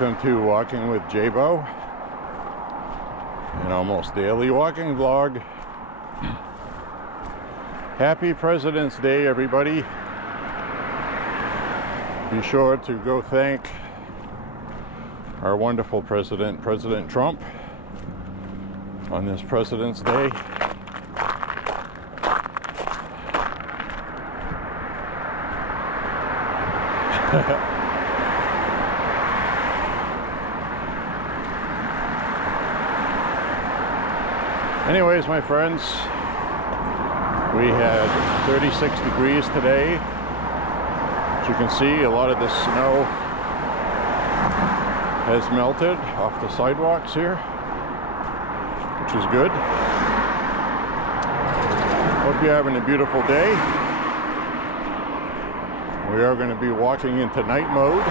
Welcome to Walking with J.Beau, an almost daily walking vlog. Happy President's Day, everybody. Be sure to go thank our wonderful president, President Trump, on this President's Day. Anyways, my friends, we had 36 degrees today. As you can see, a lot of this snow has melted off the sidewalks here, which is good. Hope you're having a beautiful day. We are going to be walking into night mode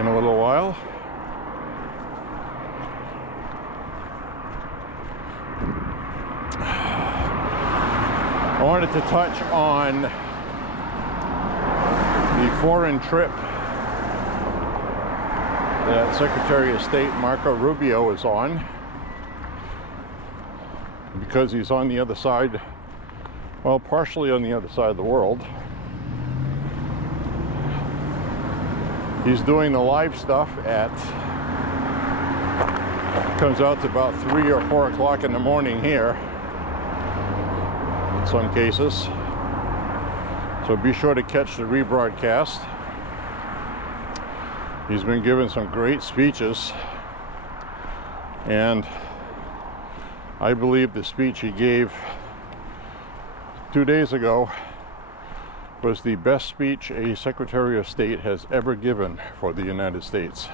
in a little while. I wanted to touch on the foreign trip that Secretary of State Marco Rubio is on, because he's on the other side, well, partially on the other side of the world. He's doing the live stuff at, comes out to about 3 or 4 o'clock in the morning here, in some cases. So be sure to catch the rebroadcast. He's been giving some great speeches, and I believe the speech he gave 2 days ago was the best speech a Secretary of State has ever given for the United States,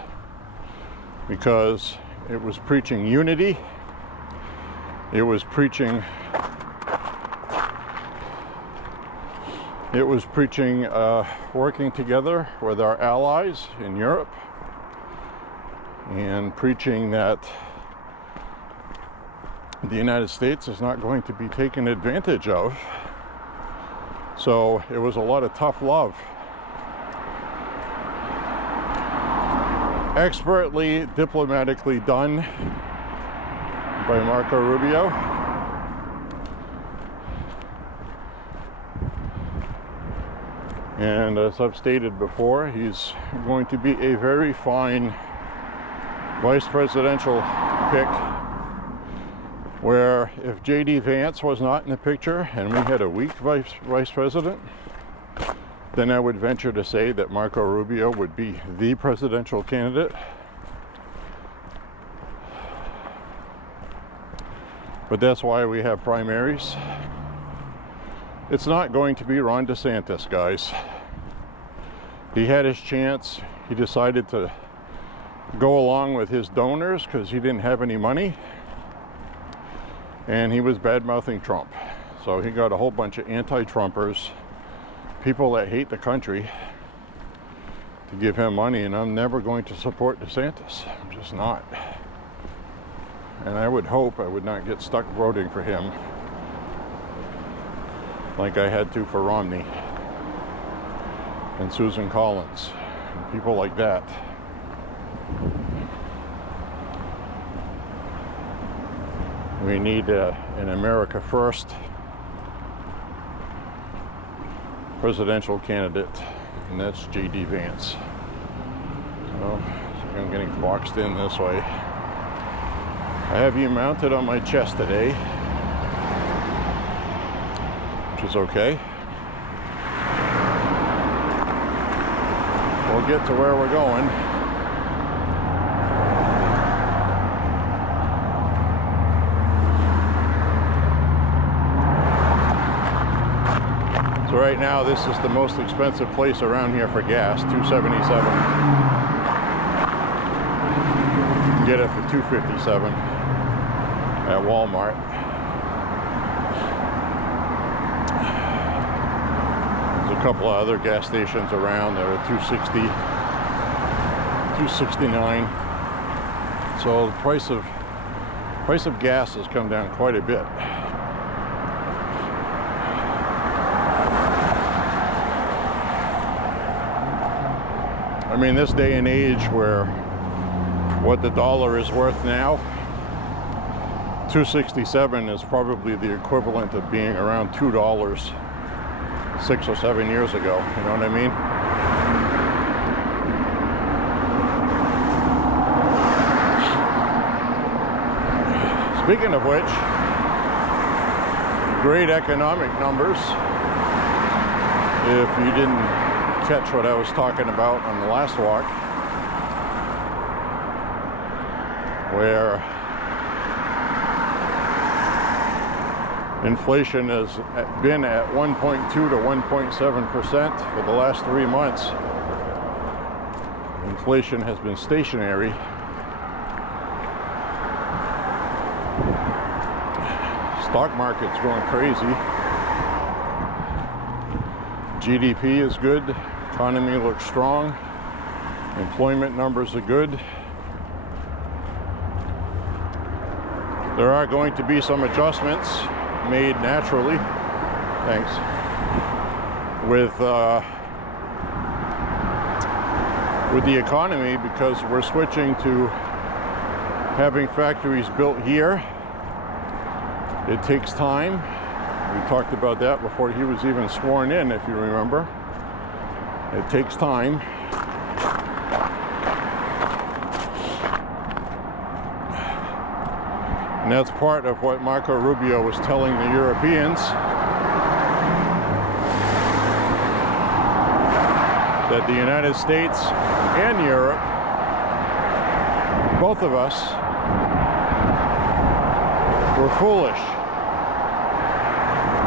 because it was preaching unity, it was preaching working together with our allies in Europe, and preaching that the United States is not going to be taken advantage of. So it was a lot of tough love. Expertly, diplomatically done by Marco Rubio. And as I've stated before, he's going to be a very fine vice presidential pick, where if J.D. Vance was not in the picture and we had a weak vice president, then I would venture to say that Marco Rubio would be the presidential candidate. But that's why we have primaries. It's not going to be Ron DeSantis, guys. He had his chance. He decided to go along with his donors because he didn't have any money, and he was bad-mouthing Trump. So he got a whole bunch of anti-Trumpers, people that hate the country, to give him money, and I'm never going to support DeSantis. I'm just not. And I would hope I would not get stuck voting for him like I had to for Romney and Susan Collins and people like that. We need an America First presidential candidate, and that's J.D. Vance. So I'm getting boxed in this way. I have you mounted on my chest today, which is okay. We'll get to where we're going. So right now, this is the most expensive place around here for gas, $2.77. You can get it for $2.57 at Walmart. A couple of other gas stations around that are $2.60, $2.69. So the price of gas has come down quite a bit. mean, this day and age where what the dollar is worth now, 267 is probably the equivalent of being around $2 6 or 7 years ago. You know what I mean? Speaking of which, great economic numbers. If you didn't catch what I was talking about on the last walk, where inflation has been at 1.2 to 1.7% for the last 3 months. Inflation has been stationary. Stock market's going crazy. GDP is good. Economy looks strong. Employment numbers are good. There are going to be some adjustments made naturally, thanks, with the economy, because we're switching to having factories built here. It takes time. We talked about that before he was even sworn in, if you remember. It takes time. And that's part of what Marco Rubio was telling the Europeans, that the United States and Europe, both of us, were foolish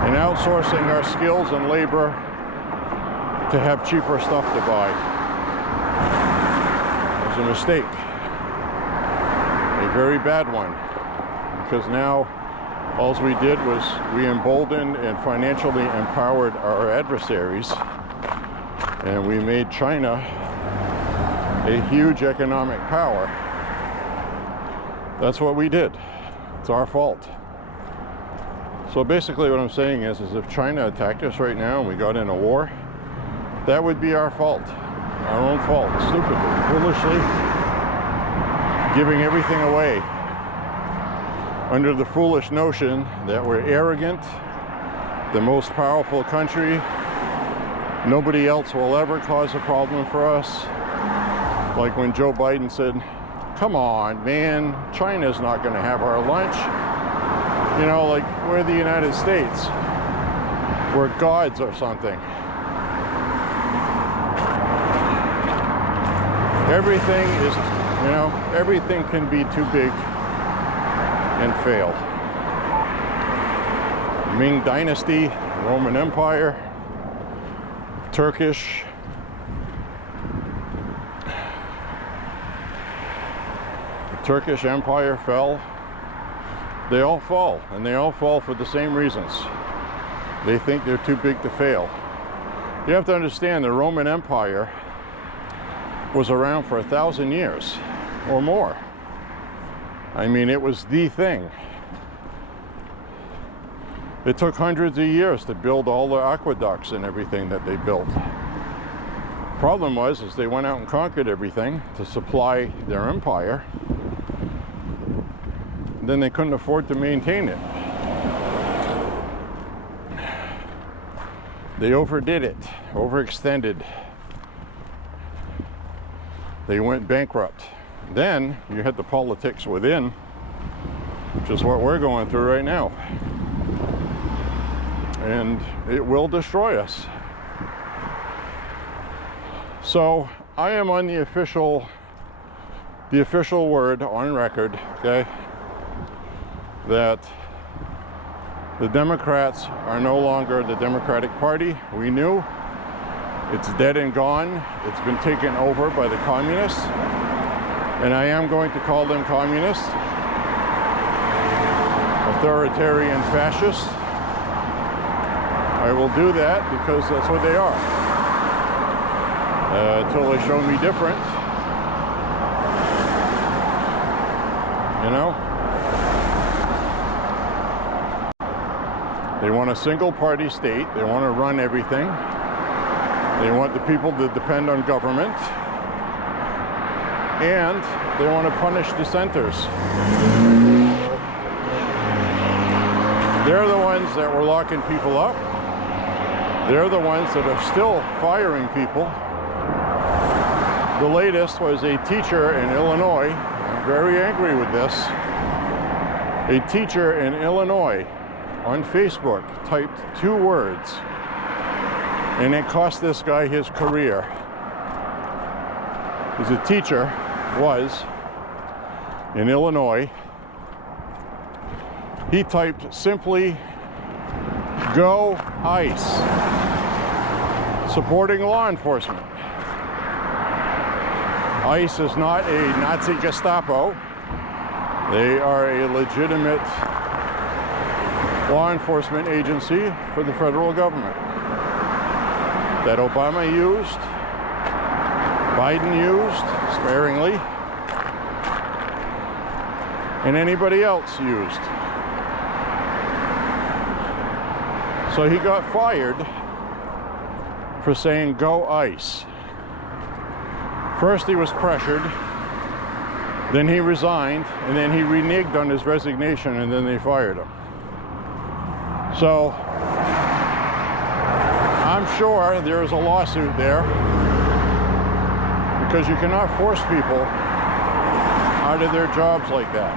in outsourcing our skills and labor to have cheaper stuff to buy. It was a mistake, a very bad one. Because now all we did was we emboldened and financially empowered our adversaries, and we made China a huge economic power. That's what we did. It's our fault. So basically what I'm saying is if China attacked us right now and we got in a war, that would be our fault. Our own fault. Stupidly, foolishly, giving everything away under the foolish notion that we're arrogant, the most powerful country, nobody else will ever cause a problem for us. Like when Joe Biden said, come on, man, China's not going to have our lunch. You know, like we're the United States. We're gods or something. Everything is, you know, everything can be too big and fail. Ming Dynasty, Roman Empire, Turkish, the Turkish Empire fell. They all fall, and they all fall for the same reasons. They think they're too big to fail. You have to understand the Roman Empire was around for 1,000 years or more. I mean, it was the thing. It took hundreds of years to build all the aqueducts and everything that they built. Problem was, is they went out and conquered everything to supply their empire. Then they couldn't afford to maintain it. They overdid it, overextended. They went bankrupt. Then you had the politics within, which is what we're going through right now. And it will destroy us. So I am on the official word on record, okay, that the Democrats are no longer the Democratic Party. We knew. It's dead and gone. It's been taken over by the communists. And I am going to call them communists, authoritarian fascists. I will do that because that's what they are. Until they show me different. You know? They want a single party state. They want to run everything. They want the people to depend on government. and they want to punish dissenters. They're the ones that were locking people up. They're the ones that are still firing people. The latest was a teacher in Illinois. I'm very angry with this. A teacher in Illinois on Facebook typed 2 words, and it cost this guy his career. He's a teacher, was in Illinois. He typed simply, "Go ICE," supporting law enforcement. ICE is not a Nazi Gestapo. They are a legitimate law enforcement agency for the federal government that Obama used, Biden used sparingly, and anybody else used. So he got fired for saying "Go ICE." First he was pressured, then he resigned, and then he reneged on his resignation, and then they fired him. So I'm sure there's a lawsuit there, because you cannot force people out of their jobs like that.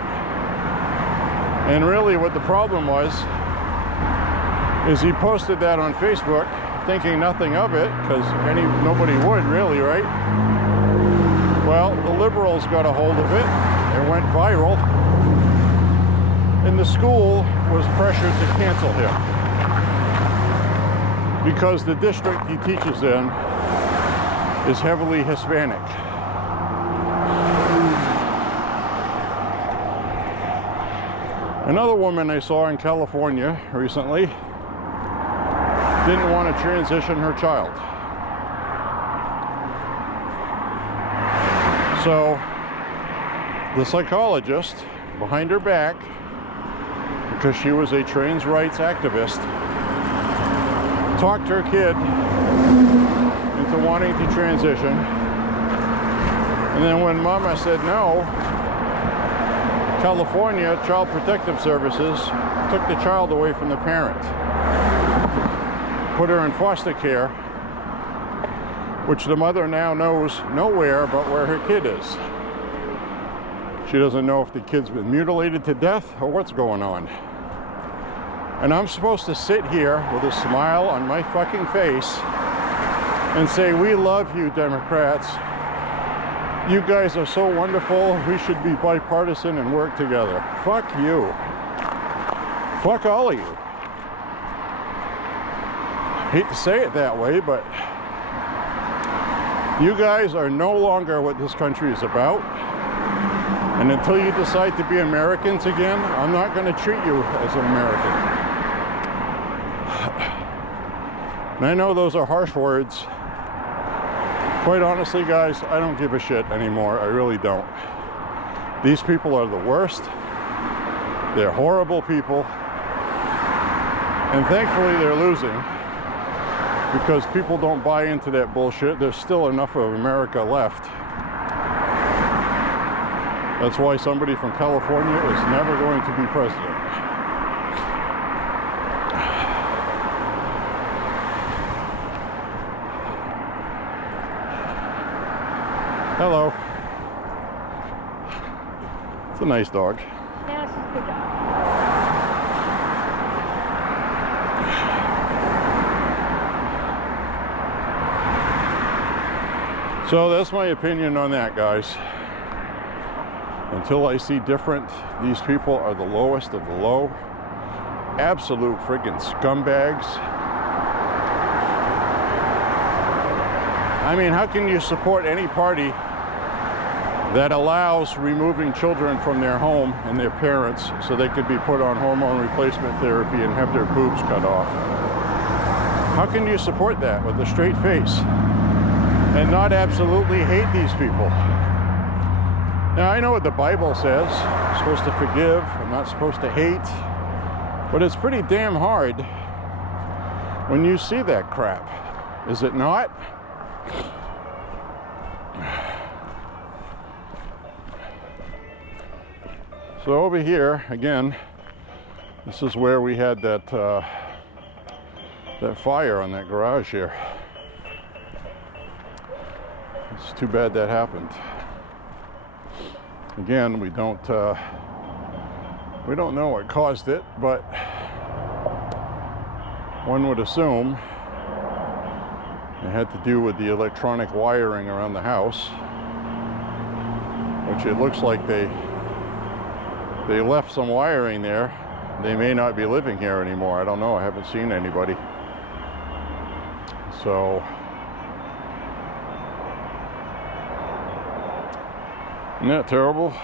And really what the problem was is he posted that on Facebook thinking nothing of it, because nobody would really, right? Well, the liberals got a hold of it. It went viral, and the school was pressured to cancel him because the district he teaches in is heavily Hispanic. Another woman I saw in California recently didn't want to transition her child. So the psychologist, behind her back, because she was a trans rights activist, talked her kid into wanting to transition. And then when Mama said no, California Child Protective Services took the child away from the parent, put her in foster care, which the mother now knows nowhere but where her kid is. She doesn't know if the kid's been mutilated to death or what's going on. And I'm supposed to sit here with a smile on my fucking face and say, "We love you, Democrats. You guys are so wonderful. We should be bipartisan and work together." Fuck you. Fuck all of you. Hate to say it that way, but you guys are no longer what this country is about. And until you decide to be Americans again, I'm not going to treat you as an American. And I know those are harsh words. Quite honestly, guys, I don't give a shit anymore. I really don't. These people are the worst. They're horrible people. And thankfully they're losing, because people don't buy into that bullshit. There's still enough of America left. That's why somebody from California is never going to be president. Hello. It's a nice dog. Yeah, she's a good dog. So that's my opinion on that, guys. Until I see different, these people are the lowest of the low. Absolute friggin' scumbags. I mean, how can you support any party that allows removing children from their home and their parents so they could be put on hormone replacement therapy and have their boobs cut off? How can you support that with a straight face and not absolutely hate these people? Now, I know what the Bible says. I'm supposed to forgive, I'm not supposed to hate. But it's pretty damn hard when you see that crap. Is it not? So over here, again, this is where we had that that fire on that garage here. It's too bad that happened. Again, we don't know what caused it, but one would assume it had to do with the electronic wiring around the house, which it looks like they left some wiring there. They may not be living here anymore. I don't know. I haven't seen anybody. So isn't that terrible?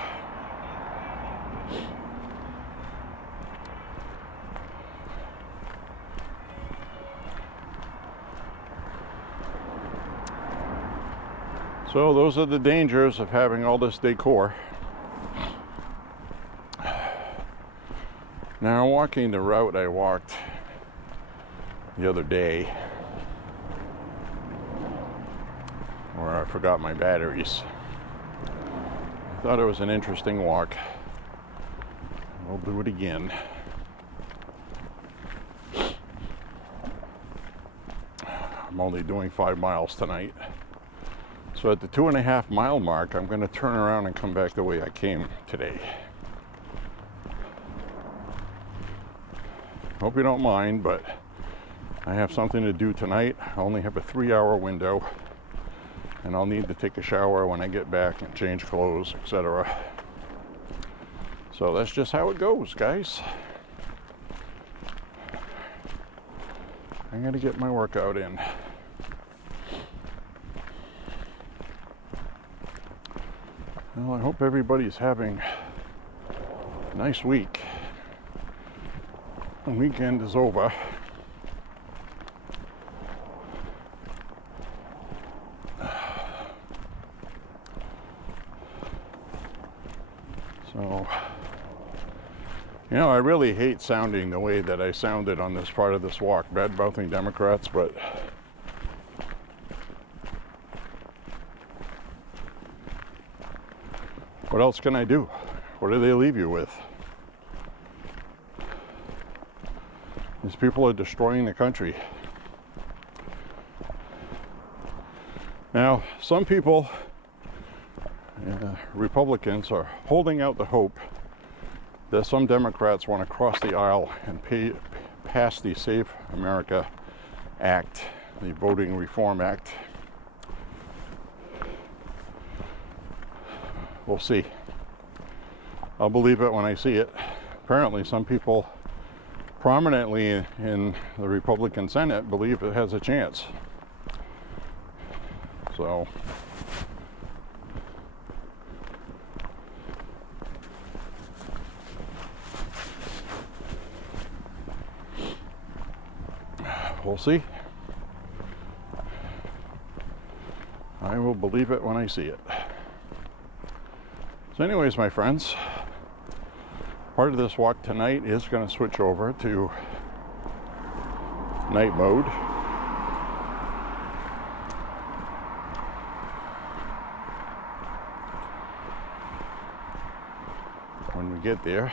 So those are the dangers of having all this decor. Now, walking the route I walked the other day, where I forgot my batteries, I thought it was an interesting walk. We'll do it again. I'm only doing 5 miles tonight. So at the 2.5 mile mark, I'm going to turn around and come back the way I came today. Hope you don't mind, but I have something to do tonight. I only have a 3-hour window, and I'll need to take a shower when I get back and change clothes, etc. So that's just how it goes, guys. I gotta get my workout in. Well, I hope everybody's having a nice week. The weekend is over. So, you know, I really hate sounding the way that I sounded on this part of this walk, bad-mouthing Democrats, but what else can I do? What do they leave you with? These people are destroying the country. Now, some people, Republicans, are holding out the hope that some Democrats want to cross the aisle and pass the Save America Act, the Voting Reform Act. We'll see. I'll believe it when I see it. Apparently, some people prominently in the Republican Senate believe it has a chance. So we'll see. I will believe it when I see it. So anyways, my friends, part of this walk tonight is going to switch over to night mode. When we get there.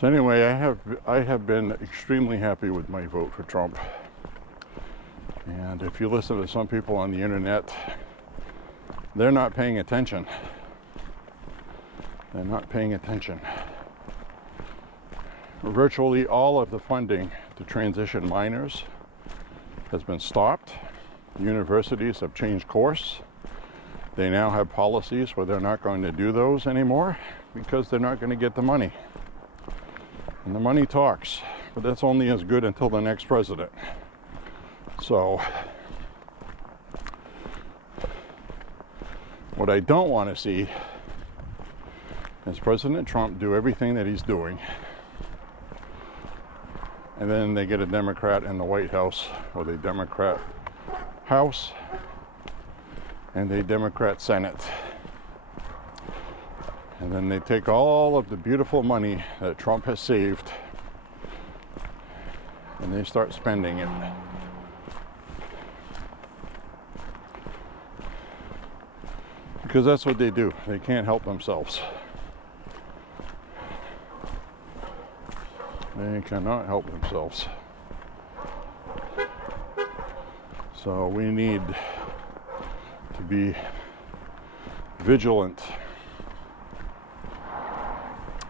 So anyway, I have been extremely happy with my vote for Trump. And if you listen to some people on the internet, they're not paying attention. They're not paying attention. Virtually all of the funding to transition minors has been stopped. Universities have changed course. They now have policies where they're not going to do those anymore because they're not going to get the money. And the money talks, but that's only as good until the next president. So, what I don't want to see is President Trump do everything that he's doing, and then they get a Democrat in the White House, or the Democrat House, and a Democrat Senate. And then they take all of the beautiful money that Trump has saved and they start spending it. Because that's what they do. They can't help themselves. They cannot help themselves. So we need to be vigilant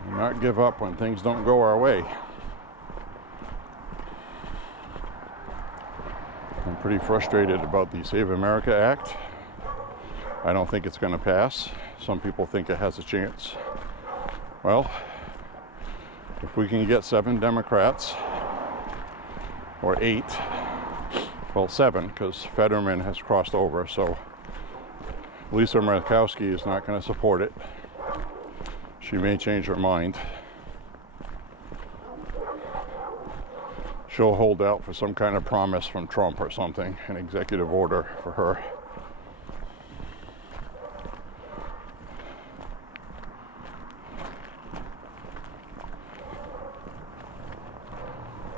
and not give up when things don't go our way. I'm pretty frustrated about the Save America Act. I don't think it's going to pass. Some people think it has a chance. Well, if we can get 7 Democrats, or 8, well 7, because Fetterman has crossed over, so Lisa Murkowski is not going to support it. She may change her mind. She'll hold out for some kind of promise from Trump or something, an executive order for her.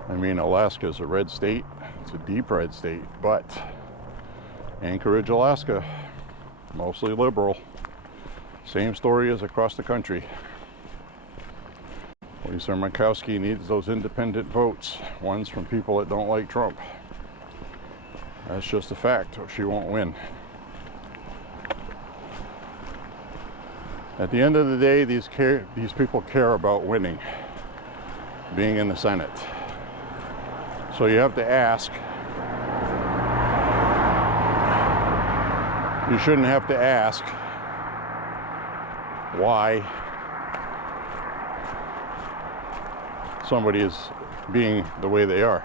I mean, Alaska is a red state. It's a deep red state, but Anchorage, Alaska, mostly liberal. Same story as across the country. Lisa Murkowski needs those independent votes, ones from people that don't like Trump. That's just a fact, or she won't win. At the end of the day, these people care about winning, being in the Senate. So you have to ask. You shouldn't have to ask why somebody is being the way they are.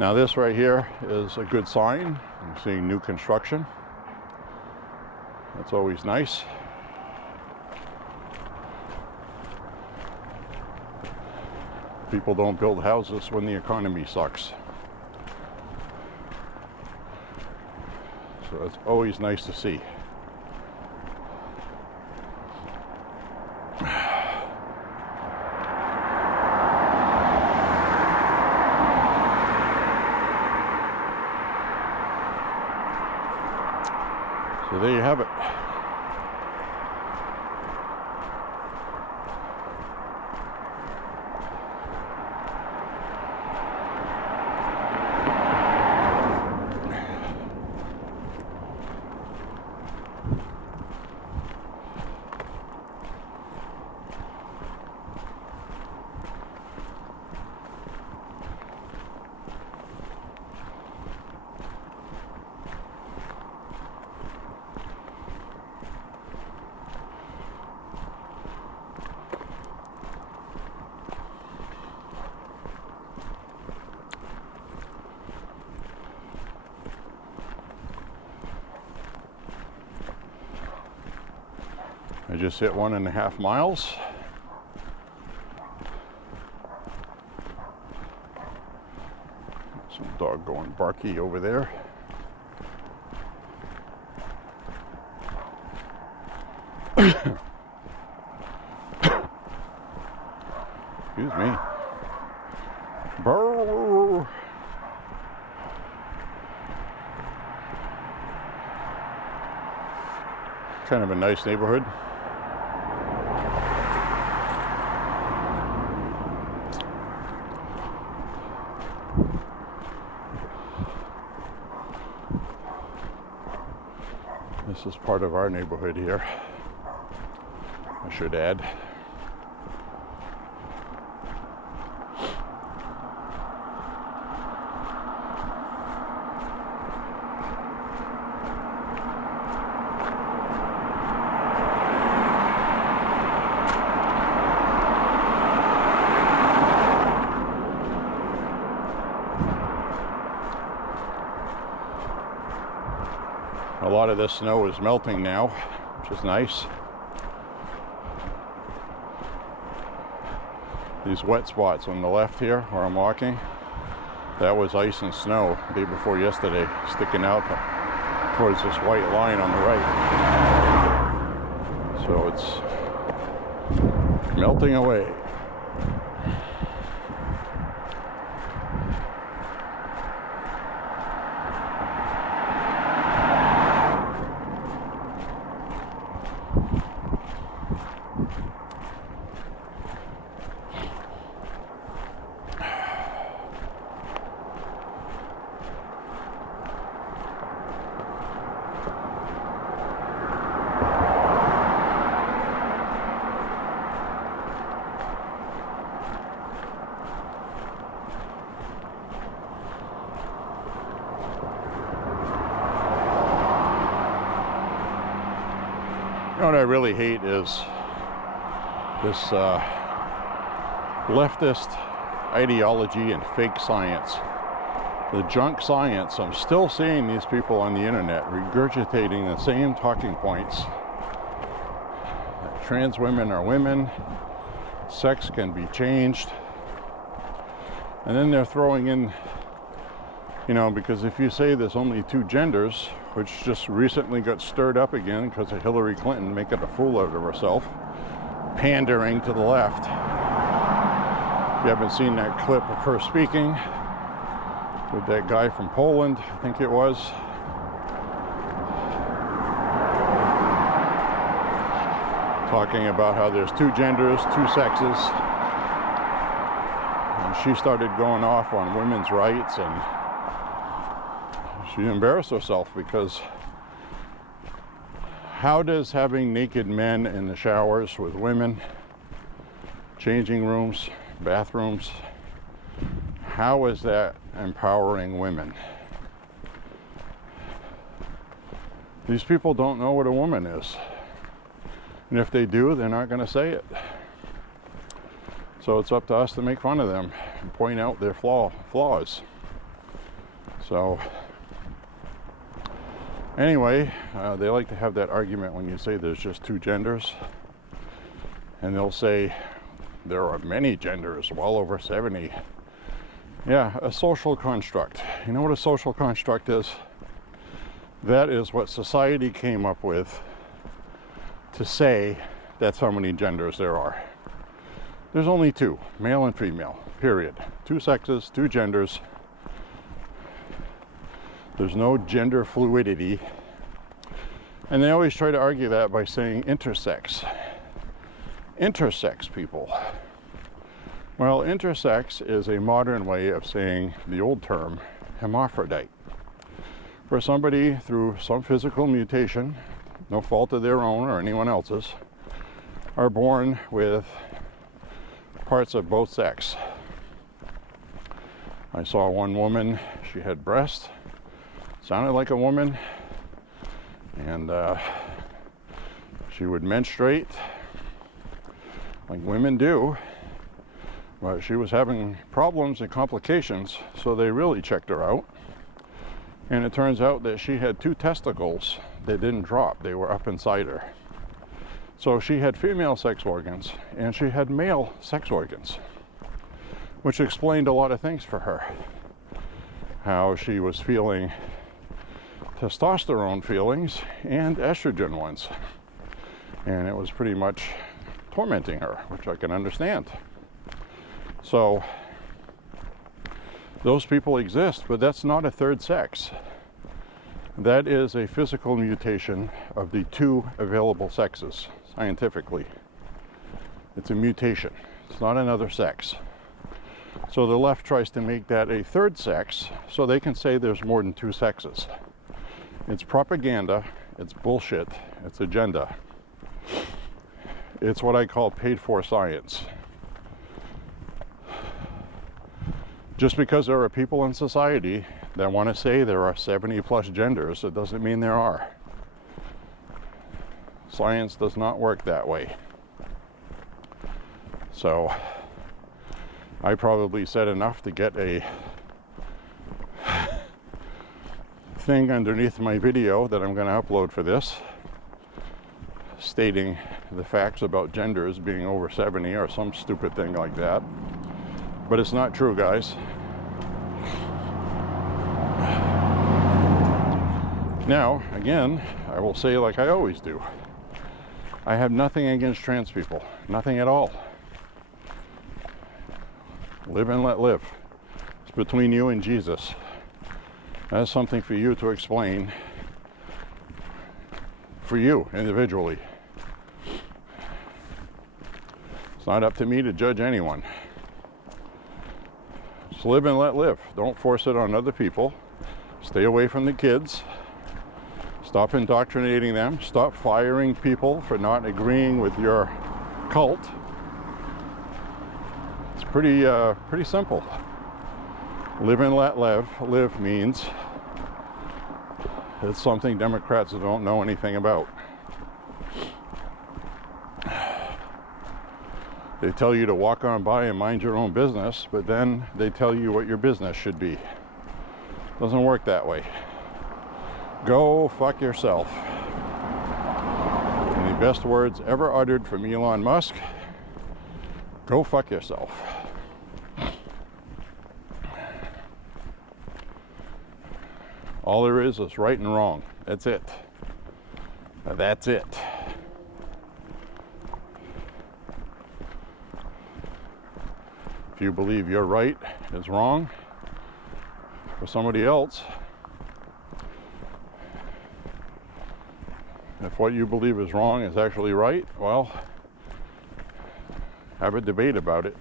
Now this right here is a good sign. I'm seeing new construction. That's always nice. People don't build houses when the economy sucks. So it's always nice to see. So there you have it. I just hit 1.5 miles. Some dog going barky over there. Excuse me. Brrr. Kind of a nice neighborhood. This is part of our neighborhood here, I should add. A lot of this snow is melting now, which is nice. These wet spots on the left here where I'm walking, that was ice and snow the day before yesterday, sticking out towards this white line on the right. So it's melting away. You know what I really hate is this leftist ideology and fake science. The junk science. I'm still seeing these people on the internet regurgitating the same talking points. That trans women are women, sex can be changed. And then they're throwing in, you know, because if you say there's only two genders, which just recently got stirred up again because of Hillary Clinton making a fool out of herself, pandering to the left. If you haven't seen that clip of her speaking with that guy from Poland, I think it was, talking about how there's two genders, two sexes, and she started going off on women's rights, and she embarrassed herself, because how does having naked men in the showers with women, changing rooms, bathrooms, how is that empowering women? These people don't know what a woman is. And if they do, they're not going to say it. So it's up to us to make fun of them and point out their flaws. So anyway, they like to have that argument when you say there's just two genders. And they'll say there are many genders, well over 70. Yeah, a social construct. You know what a social construct is? That is what society came up with to say that's how many genders there are. There's only two, male and female, period. Two sexes, two genders. There's no gender fluidity. And they always try to argue that by saying intersex. Intersex people. Well, intersex is a modern way of saying the old term hermaphrodite. For somebody through some physical mutation, no fault of their own or anyone else's, are born with parts of both sex. I saw one woman, she had breasts, sounded like a woman, and she would menstruate like women do, but she was having problems and complications, so they really checked her out. And it turns out that she had two testicles that didn't drop, they were up inside her. So she had female sex organs and she had male sex organs, which explained a lot of things for her. How she was feeling testosterone feelings and estrogen ones. And it was pretty much tormenting her, which I can understand. So those people exist, but that's not a third sex. That is a physical mutation of the two available sexes, scientifically. It's a mutation. It's not another sex. So the left tries to make that a third sex so they can say there's more than two sexes. It's propaganda, it's bullshit, it's agenda. It's what I call paid for science. Just because there are people in society that want to say there are 70 plus genders, it doesn't mean there are. Science does not work that way. So I probably said enough to get a thing underneath my video that I'm going to upload for this, stating the facts about genders being over 70 or some stupid thing like that. But it's not true, guys. Now, again, I will say like I always do, I have nothing against trans people, nothing at all. Live and let live. It's between you and Jesus. That's something for you to explain, for you individually. It's not up to me to judge anyone. Just live and let live. Don't force it on other people. Stay away from the kids. Stop indoctrinating them. Stop firing people for not agreeing with your cult. It's pretty simple. Live and let live. Live means it's something Democrats don't know anything about. They tell you to walk on by and mind your own business, but then they tell you what your business should be. Doesn't work that way. Go fuck yourself. And the best words ever uttered from Elon Musk, go fuck yourself. All there is right and wrong. That's it. That's it. If you believe your right is wrong for somebody else, if what you believe is wrong is actually right, well, have a debate about it.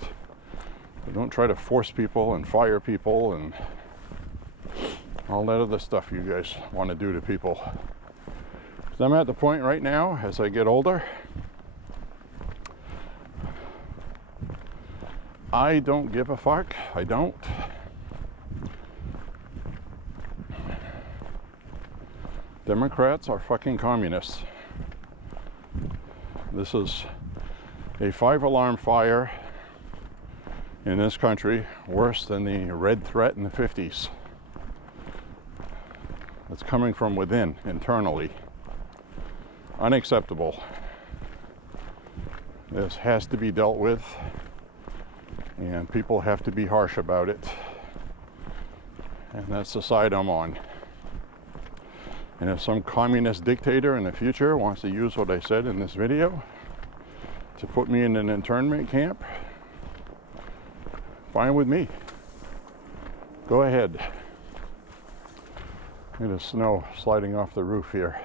But don't try to force people and fire people and all that other stuff you guys want to do to people. So I'm at the point right now, as I get older, I don't give a fuck. I don't. Democrats are fucking communists. This is a 5-alarm fire in this country, worse than the Red Threat in the 50s. It's coming from within, internally. Unacceptable. This has to be dealt with, and people have to be harsh about it. And that's the side I'm on. And if some communist dictator in the future wants to use what I said in this video to put me in an internment camp, fine with me. Go ahead. Look at the snow sliding off the roof here.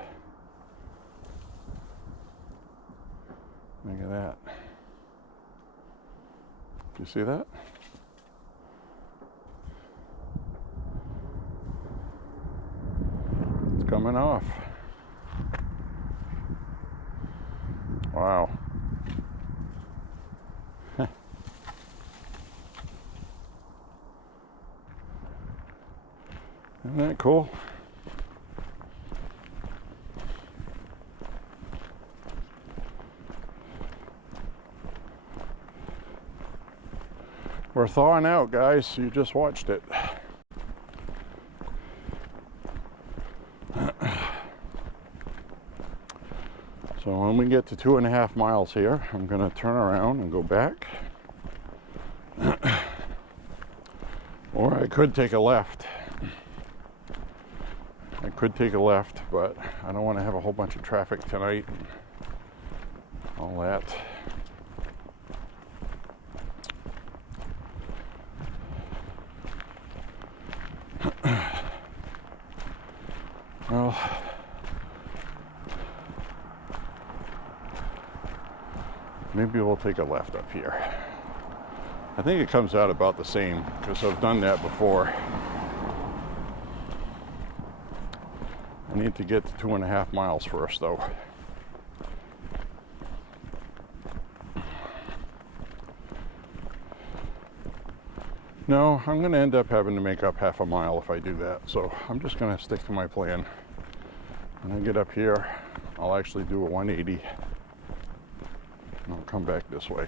Look at that. Do you see that? It's coming off. Wow. Isn't that cool? We're thawing out, guys. You just watched it. So when we get to 2.5 miles here, I'm going to turn around and go back. Or I could take a left. I could take a left, but I don't want to have a whole bunch of traffic tonight and all that. Well, maybe we'll take a left up here. I think it comes out about the same because I've done that before. I need to get to 2.5 miles first, though. No, I'm going to end up having to make up half a mile if I do that. So I'm just going to stick to my plan. When I get up here, I'll actually do a 180. And I'll come back this way.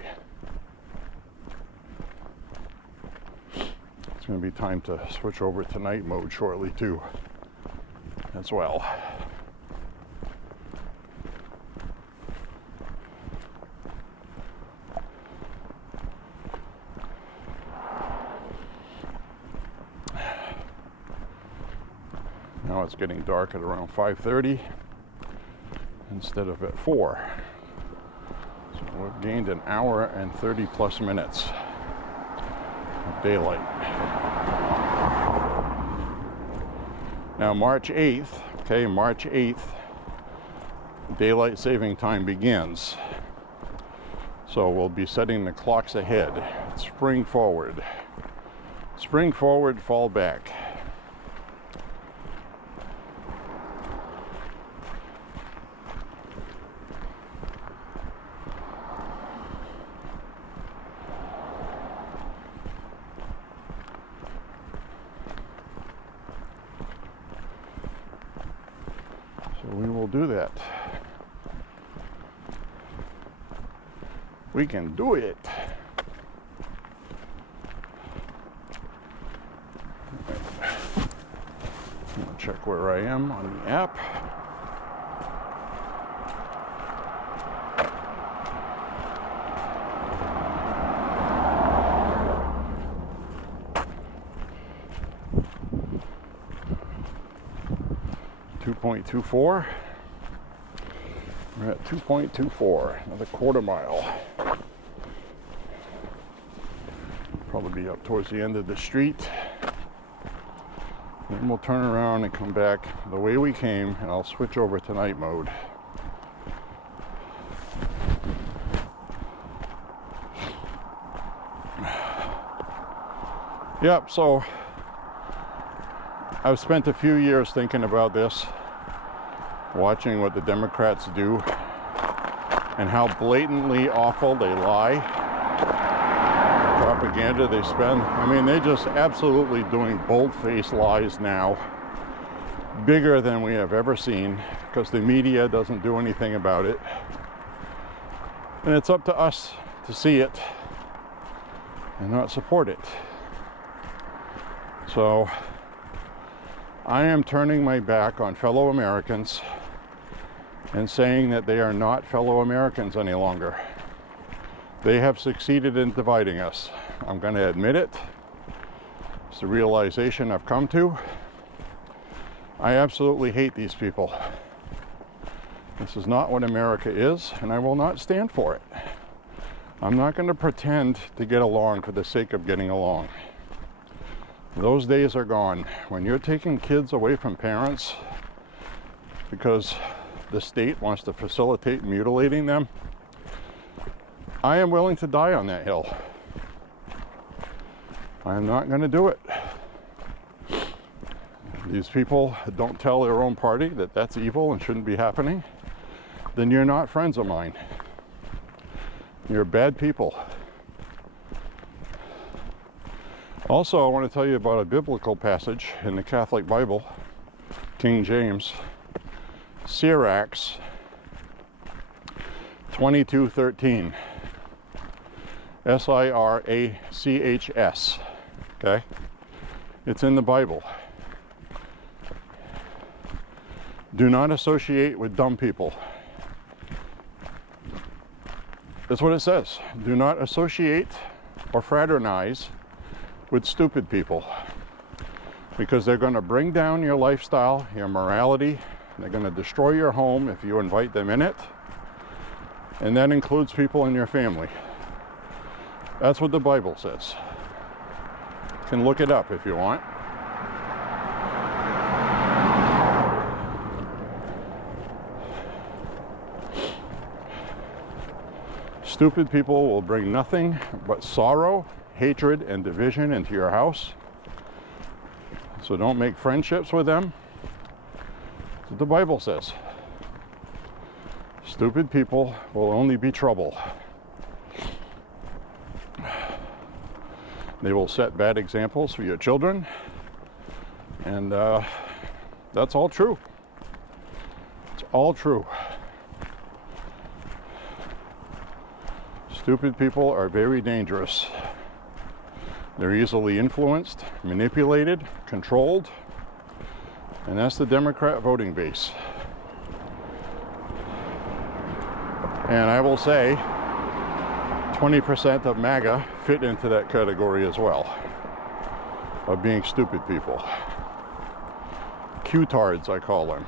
It's going to be time to switch over to night mode shortly, too, as well. Now it's it's getting dark at around 5:30 instead of at 4. So we've gained an hour and 30 plus minutes of daylight. Now March 8th, okay, March 8th, daylight saving time begins. So we'll be setting the clocks ahead. Spring forward. Spring forward, fall back. So we will do that. We can do it. I'm gonna check where I am on the app. .24. We're at 2.24, another quarter mile. Probably be up towards the end of the street. Then we'll turn around and come back the way we came, and I'll switch over to night mode. Yep, so I've spent a few years thinking about this, watching what the Democrats do and how blatantly awful they lie, the propaganda they spend. I mean, they're just absolutely doing bold-faced lies now, bigger than we have ever seen, because the media doesn't do anything about it. And it's up to us to see it and not support it. So I am turning my back on fellow Americans and saying that they are not fellow Americans any longer. They have succeeded in dividing us. I'm going to admit it. It's the realization I've come to. I absolutely hate these people. This is not what America is, and I will not stand for it. I'm not going to pretend to get along for the sake of getting along. Those days are gone. When you're taking kids away from parents because the state wants to facilitate mutilating them, I am willing to die on that hill. I am not going to do it. These people don't tell their own party that that's evil and shouldn't be happening, then you're not friends of mine. You're bad people. Also, I want to tell you about a biblical passage in the Catholic Bible, King James, Sirachs 22:13. S-I-R-A-C-H-S. Okay? It's in the Bible. Do not associate with dumb people. That's what it says. Do not associate or fraternize with stupid people, because they're going to bring down your lifestyle, your morality. They're going to destroy your home if you invite them in it, and that includes people in your family. That's what the Bible says. You can look it up if you want. Stupid people will bring nothing but sorrow, hatred, and division into your house. So don't make friendships with them. That's what the Bible says. Stupid people will only be trouble. They will set bad examples for your children. And that's all true. It's all true. Stupid people are very dangerous. They're easily influenced, manipulated, controlled, and that's the Democrat voting base. And I will say 20% of MAGA fit into that category as well, of being stupid people. Q-tards, I call them.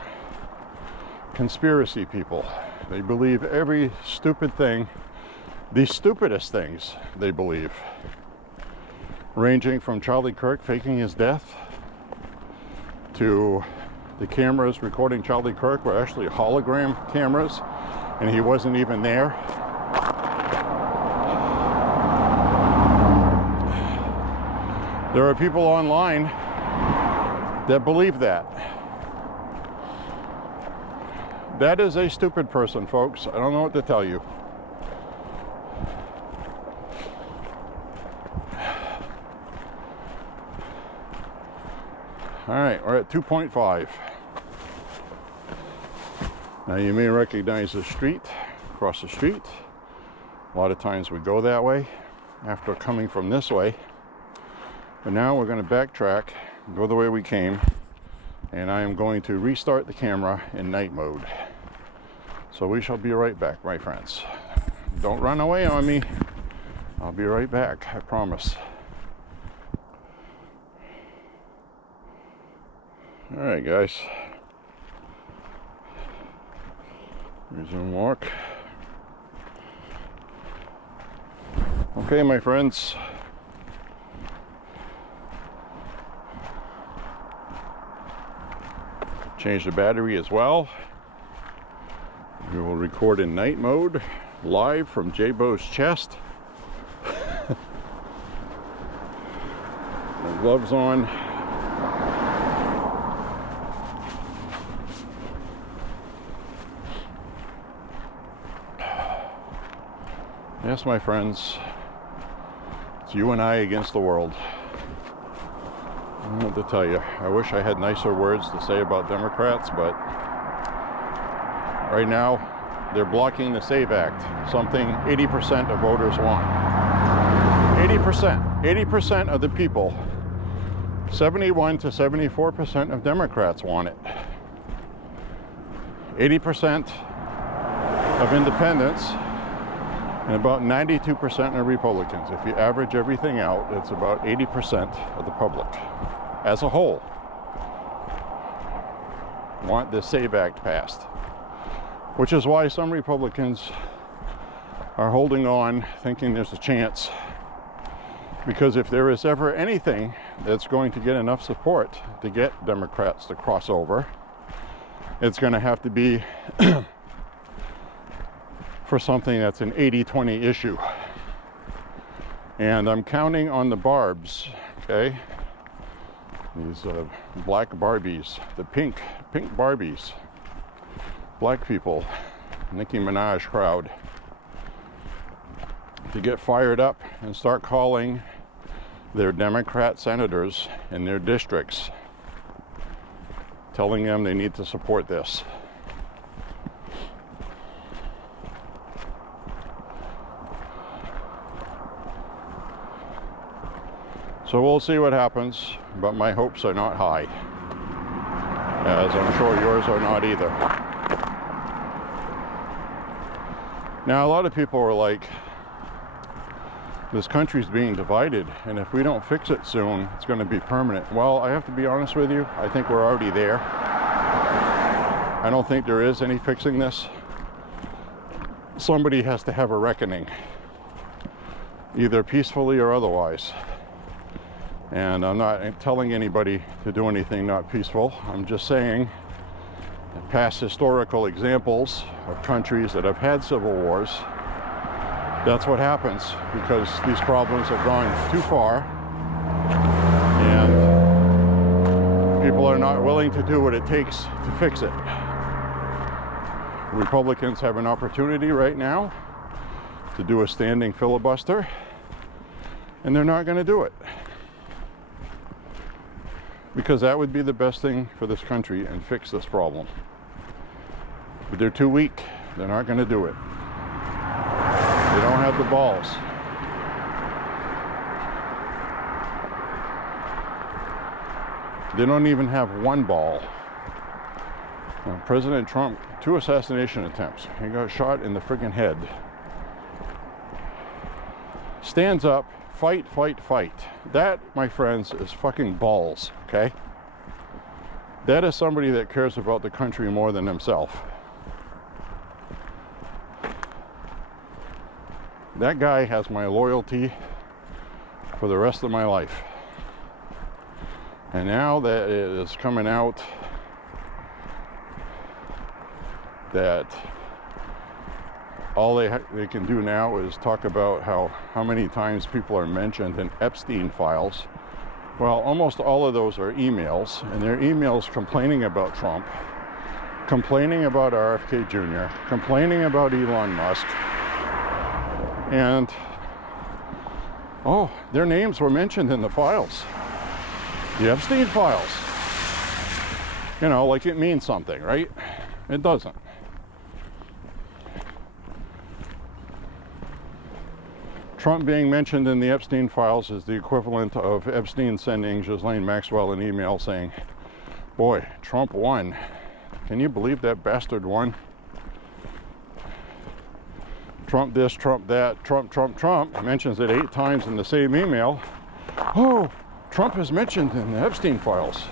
Conspiracy people. They believe every stupid thing, the stupidest things they believe. Ranging from Charlie Kirk faking his death to the cameras recording Charlie Kirk were actually hologram cameras and he wasn't even there. There are people online that believe that. That is a stupid person, folks. I don't know what to tell you. All right, we're at 2.5. Now you may recognize the street, across the street. A lot of times we go that way after coming from this way. But now we're going to backtrack, go the way we came, and I am going to restart the camera in night mode. So we shall be right back, my friends. Don't run away on me. I'll be right back, I promise. All right, guys. Resume walk. Okay, my friends. Change the battery as well. We will record in night mode, live from J.Beau's chest. The gloves on. Yes, my friends, it's you and I against the world. I don't know what to tell you. I wish I had nicer words to say about Democrats, but right now they're blocking the SAVE Act, something 80% of voters want. 80% of the people, 71 to 74% of Democrats want it. 80% of independents, and about 92% of Republicans. If you average everything out, it's about 80% of the public as a whole want the SAVE Act passed, which is why some Republicans are holding on, thinking there's a chance, because if there is ever anything that's going to get enough support to get Democrats to cross over, it's going to have to be for something that's an 80-20 issue. And I'm counting on the Barbs, okay? These black Barbies, the pink Barbies, black people, Nicki Minaj crowd, to get fired up and start calling their Democrat senators in their districts, telling them they need to support this. So we'll see what happens, but my hopes are not high, as I'm sure yours are not either. Now, a lot of people are like, this country's being divided, and if we don't fix it soon, it's going to be permanent. Well, I have to be honest with you, I think we're already there. I don't think there is any fixing this. Somebody has to have a reckoning, either peacefully or otherwise. And I'm not telling anybody to do anything not peaceful. I'm just saying that past historical examples of countries that have had civil wars, that's what happens, because these problems have gone too far and people are not willing to do what it takes to fix it. Republicans have an opportunity right now to do a standing filibuster, and they're not going to do it, because that would be the best thing for this country and fix this problem. But they're too weak. They're not going to do it. They don't have the balls. They don't even have one ball. Now, President Trump, 2 assassination attempts. He got shot in the friggin' head. Stands up, fight. That, my friends, is fucking balls, okay? That is somebody that cares about the country more than himself. That guy has my loyalty for the rest of my life. And now that it is coming out that all they can do now is talk about how many times people are mentioned in Epstein files. Well, almost all of those are emails, and they're emails complaining about Trump, complaining about RFK Jr., complaining about Elon Musk, and oh, their names were mentioned in the files, the Epstein files. You know, like it means something, right? It doesn't. Trump being mentioned in the Epstein files is the equivalent of Epstein sending Ghislaine Maxwell an email saying, boy, Trump won. Can you believe that bastard won? Trump this, Trump that, Trump, Trump, Trump, mentions it 8 times in the same email. Oh, Trump is mentioned in the Epstein files.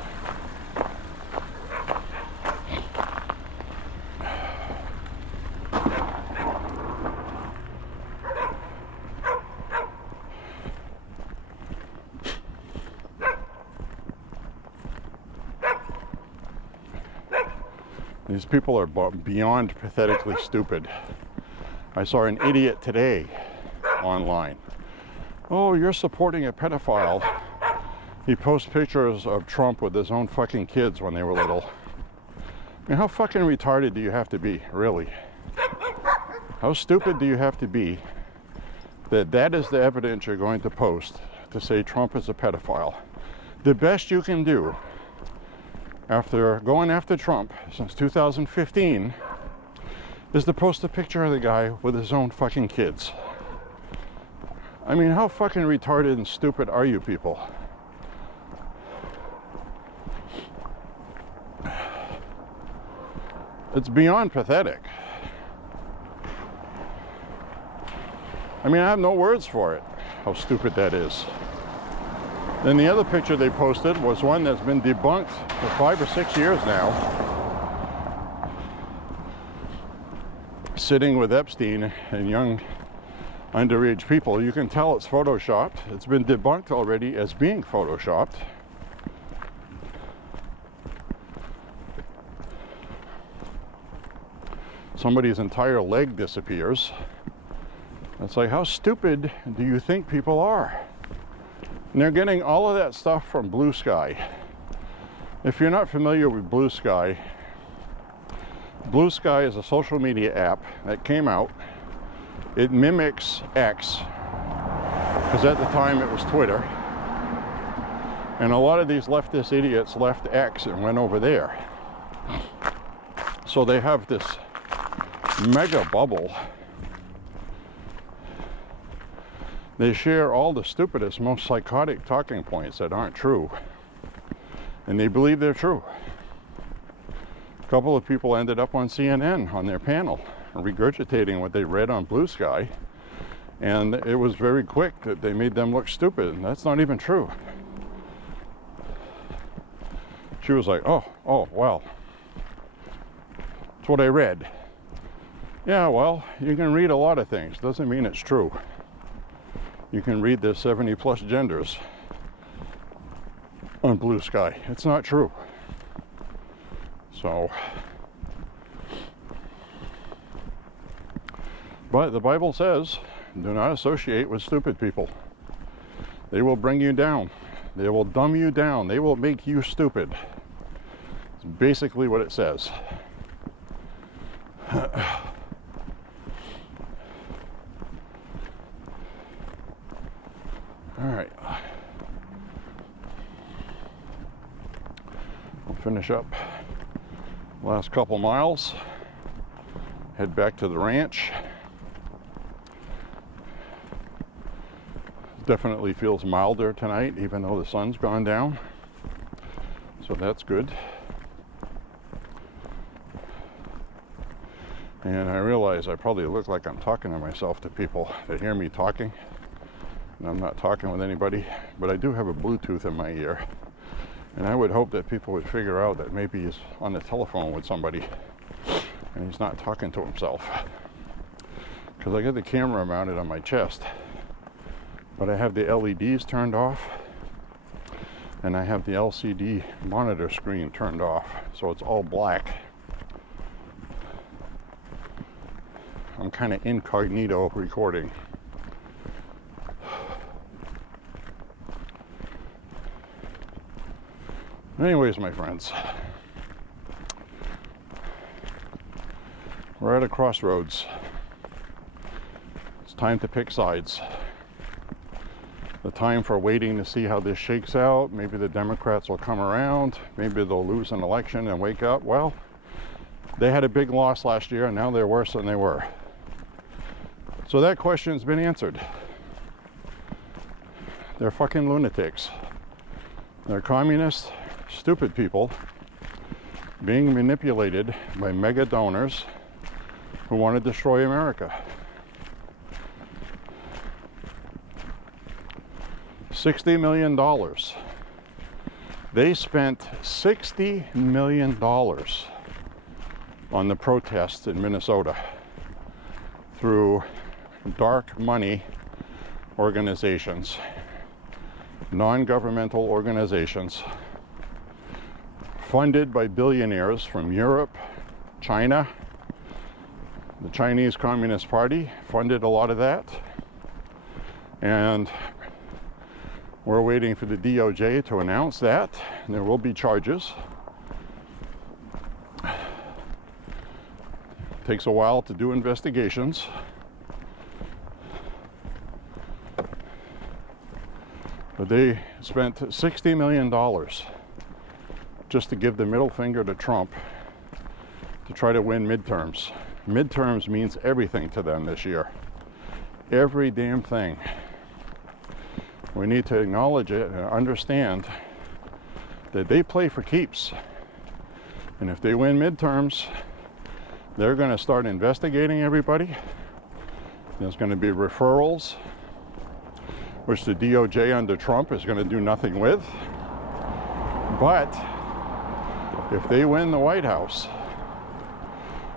These people are beyond pathetically stupid. I saw an idiot today online. Oh, you're supporting a pedophile. He posts pictures of Trump with his own fucking kids when they were little. I mean, how fucking retarded do you have to be, really? How stupid do you have to be that is the evidence you're going to post to say Trump is a pedophile? The best you can do after going after Trump since 2015 is to post a picture of the guy with his own fucking kids. I mean, how fucking retarded and stupid are you people? It's beyond pathetic. I mean, I have no words for it, how stupid that is. Then the other picture they posted was one that's been debunked for 5 or 6 years now. Sitting with Epstein and young underage people. You can tell it's photoshopped. It's been debunked already as being photoshopped. Somebody's entire leg disappears. It's like, how stupid do you think people are? And they're getting all of that stuff from Blue Sky. If you're not familiar with Blue Sky is a social media app that came out. It mimics X, because at the time it was Twitter. And a lot of these leftist idiots left X and went over there. So they have this mega bubble. They share all the stupidest, most psychotic talking points that aren't true. And they believe they're true. A couple of people ended up on CNN on their panel, regurgitating what they read on Blue Sky. And it was very quick that they made them look stupid. And that's not even true. She was like, oh, well. That's what I read. Yeah, well, you can read a lot of things. Doesn't mean it's true. You can read there's 70 plus genders on Blue Sky. It's not true. So, but the Bible says, do not associate with stupid people. They will bring you down. They will dumb you down. They will make you stupid. It's basically what it says. All right, we'll finish up last couple miles, head back to the ranch. Definitely feels milder tonight, even though the sun's gone down, so that's good. And I realize I probably look like I'm talking to myself to people that hear me talking. And I'm not talking with anybody, but I do have a Bluetooth in my ear. And I would hope that people would figure out that maybe he's on the telephone with somebody and he's not talking to himself. Because I got the camera mounted on my chest, but I have the LEDs turned off and I have the LCD monitor screen turned off, so it's all black. I'm kind of incognito recording. Anyways, my friends, we're at a crossroads. It's time to pick sides. The time for waiting to see how this shakes out. Maybe the Democrats will come around. Maybe they'll lose an election and wake up. Well, they had a big loss last year and now they're worse than they were. So that question's been answered. They're fucking lunatics. They're communists, stupid people being manipulated by mega donors who want to destroy America. $60 million. They spent $60 million on the protests in Minnesota through dark money organizations, non-governmental organizations, funded by billionaires from Europe, China. The Chinese Communist Party funded a lot of that. And we're waiting for the DOJ to announce that. And there will be charges. It takes a while to do investigations. But they spent $60 million just to give the middle finger to Trump to try to win midterms. Midterms means everything to them this year. Every damn thing. We need to acknowledge it and understand that they play for keeps. And if they win midterms, they're going to start investigating everybody. There's going to be referrals, which the DOJ under Trump is going to do nothing with. But if they win the White House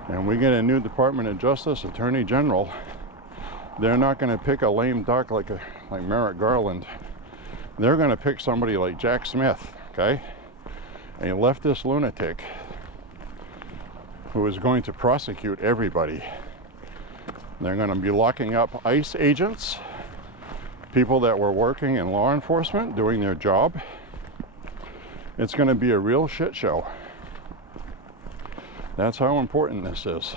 and we get a new Department of Justice Attorney General, they're not going to pick a lame duck like Merrick Garland. They're going to pick somebody like Jack Smith, okay? A leftist lunatic who is going to prosecute everybody. They're going to be locking up ICE agents, people that were working in law enforcement, doing their job. It's going to be a real shit show. That's how important this is.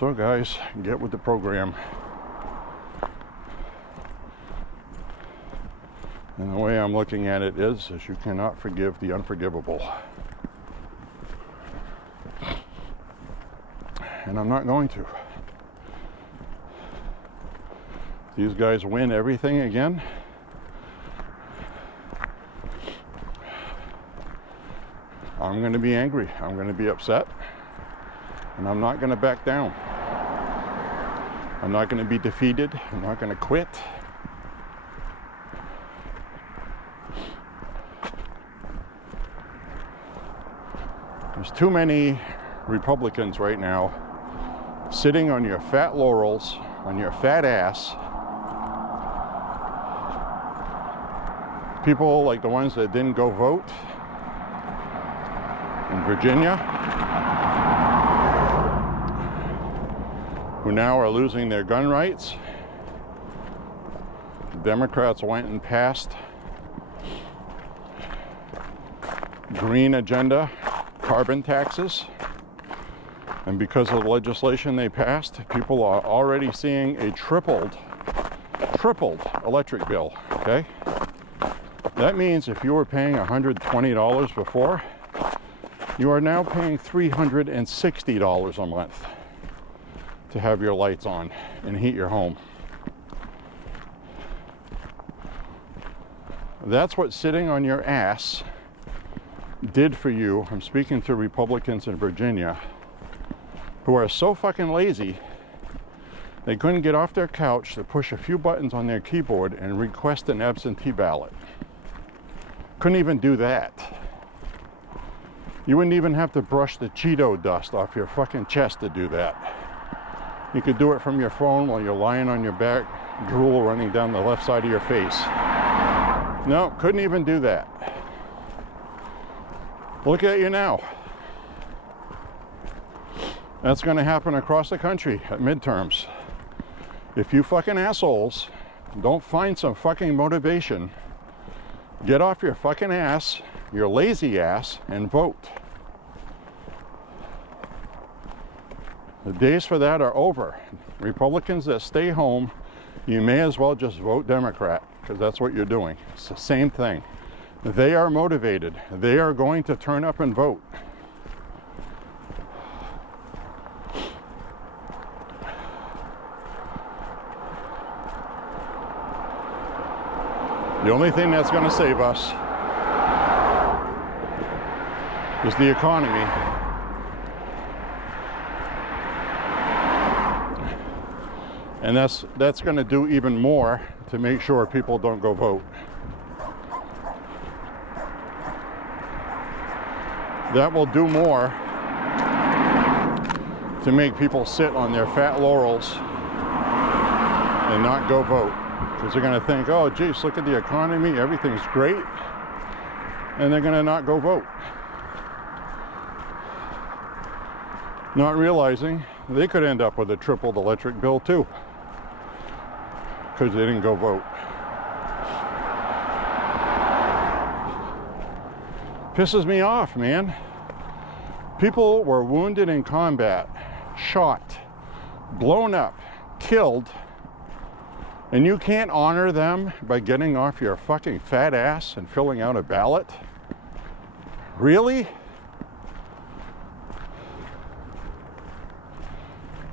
So guys, get with the program. And the way I'm looking at it is you cannot forgive the unforgivable. And I'm not going to. These guys win everything again. I'm going to be angry. I'm going to be upset. And I'm not going to back down. I'm not going to be defeated. I'm not going to quit. There's too many Republicans right now sitting on your fat laurels, on your fat ass. People like the ones that didn't go vote in Virginia, who now are losing their gun rights. The Democrats went and passed green agenda carbon taxes, and because of the legislation they passed, people are already seeing a tripled electric bill, okay? That means if you were paying $120 before, You are now paying $360 a month to have your lights on and heat your home. That's what sitting on your ass did for you. I'm speaking to Republicans in Virginia who are so fucking lazy they couldn't get off their couch to push a few buttons on their keyboard and request an absentee ballot. Couldn't even do that. You wouldn't even have to brush the Cheeto dust off your fucking chest to do that. You could do it from your phone while you're lying on your back, drool running down the left side of your face. No, couldn't even do that. Look at you now. That's going to happen across the country at midterms. If you fucking assholes don't find some fucking motivation, get off your fucking ass, your lazy ass, and vote. The days for that are over. Republicans that stay home, you may as well just vote Democrat, because that's what you're doing. It's the same thing. They are motivated. They are going to turn up and vote. The only thing that's going to save us is the economy. And that's going to do even more to make sure people don't go vote. That will do more to make people sit on their fat laurels and not go vote. Because they're going to think, oh, geez, look at the economy, everything's great. And they're going to not go vote. Not realizing they could end up with a tripled electric bill too, because they didn't go vote. Pisses me off, man. People were wounded in combat, shot, blown up, killed, and you can't honor them by getting off your fucking fat ass and filling out a ballot? Really?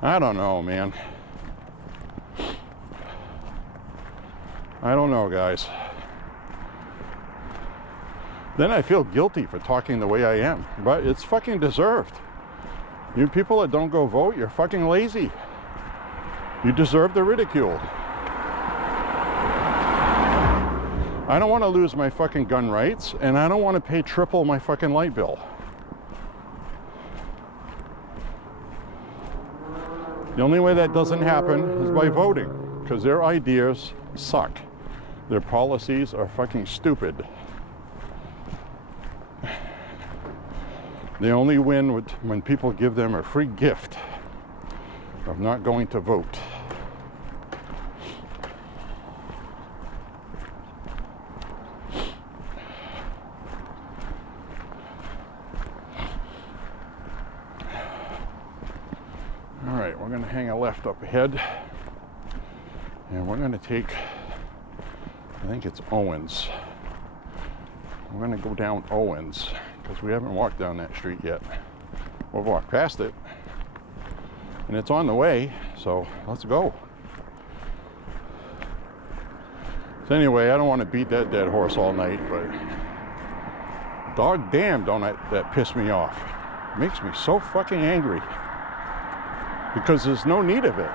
I don't know, man. I don't know, guys. Then I feel guilty for talking the way I am, but it's fucking deserved. You people that don't go vote, you're fucking lazy. You deserve the ridicule. I don't want to lose my fucking gun rights, and I don't want to pay triple my fucking light bill. The only way that doesn't happen is by voting, because their ideas suck. Their policies are fucking stupid. They only win when people give them a free gift of not going to vote. All right, we're going to hang a left up ahead, and we're going to take, I think it's Owens. We're going to go down Owens, because we haven't walked down that street yet. We'll walk past it, and it's on the way, so let's go. So anyway, I don't want to beat that dead horse all night, but dog damn, don't that piss me off. It makes me so fucking angry, because there's no need of it.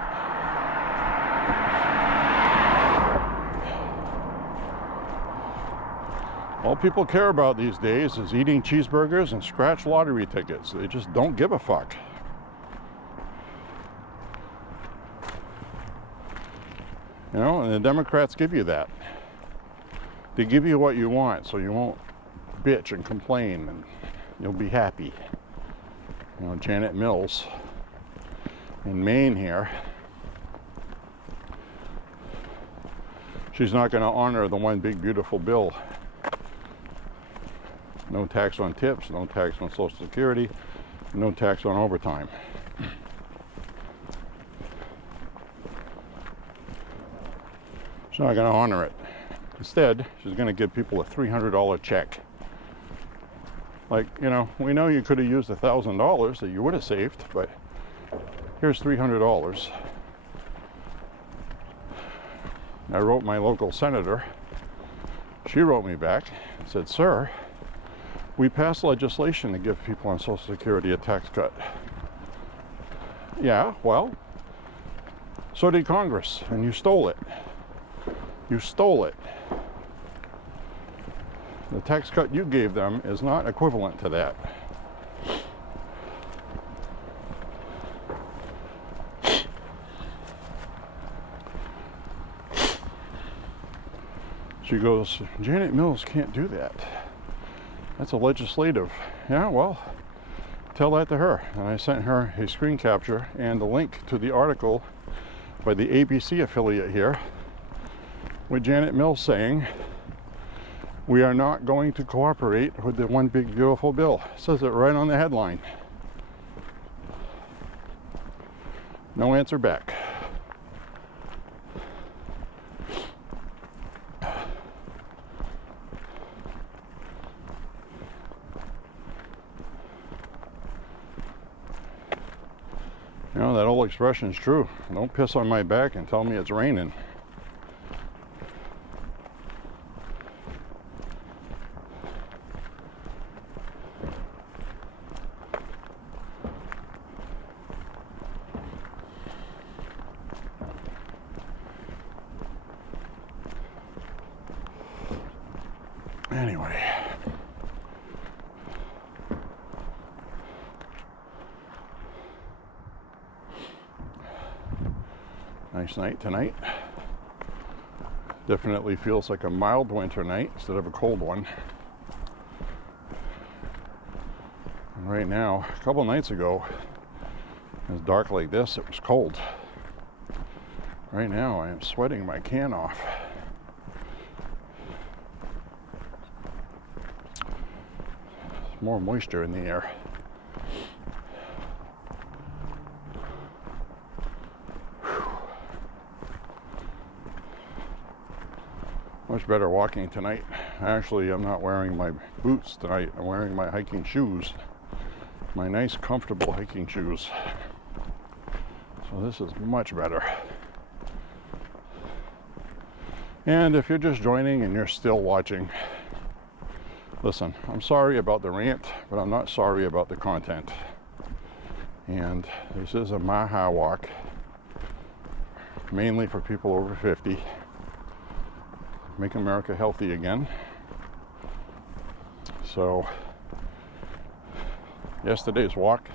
All people care about these days is eating cheeseburgers and scratch lottery tickets. They just don't give a fuck. You know, and the Democrats give you that. They give you what you want, so you won't bitch and complain, and you'll be happy. You know, Janet Mills in Maine here, she's not going to honor the one big beautiful bill. No tax on tips, no tax on Social Security, no tax on overtime. She's not going to honor it. Instead, she's going to give people a $300 check Like, you know, we know you could have used $1,000 that you would have saved, but here's $300. I wrote my local senator. She wrote me back and said, "Sir, we passed legislation to give people on Social Security a tax cut." Yeah, well, so did Congress, and you stole it. You stole it. The tax cut you gave them is not equivalent to that. She goes, "Janet Mills can't do that. That's a legislative." Yeah, well, tell that to her. And I sent her a screen capture and a link to the article by the ABC affiliate here with Janet Mills saying, "We are not going to cooperate with the one big beautiful bill." It says it right on the headline. No answer back. You know, that old expression is true. Don't piss on my back and tell me it's raining. Anyway. Nice night tonight. Definitely feels like a mild winter night instead of a cold one. And right now, a couple nights ago, it was dark like this, it was cold. Right now, I am sweating my can off. There's more moisture in the air. Much better walking tonight. Actually, I'm not wearing my boots tonight. I'm wearing my hiking shoes. My nice, comfortable hiking shoes. So this is much better. And if you're just joining and you're still watching, listen, I'm sorry about the rant, but I'm not sorry about the content. And this is a MAHA walk, mainly for people over 50. Make America healthy again. So yesterday's walk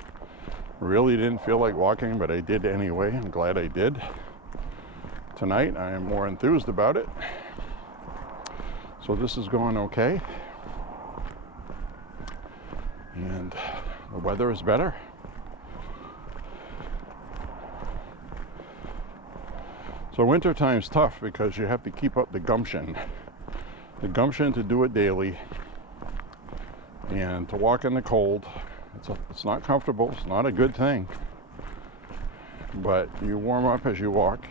really didn't feel like walking, but I did anyway. I'm glad I did. Tonight I am more enthused about it. So this is going okay. And the weather is better. So winter time's tough because you have to keep up the gumption to do it daily, and to walk in the cold. It's not comfortable. It's not a good thing. But you warm up as you walk.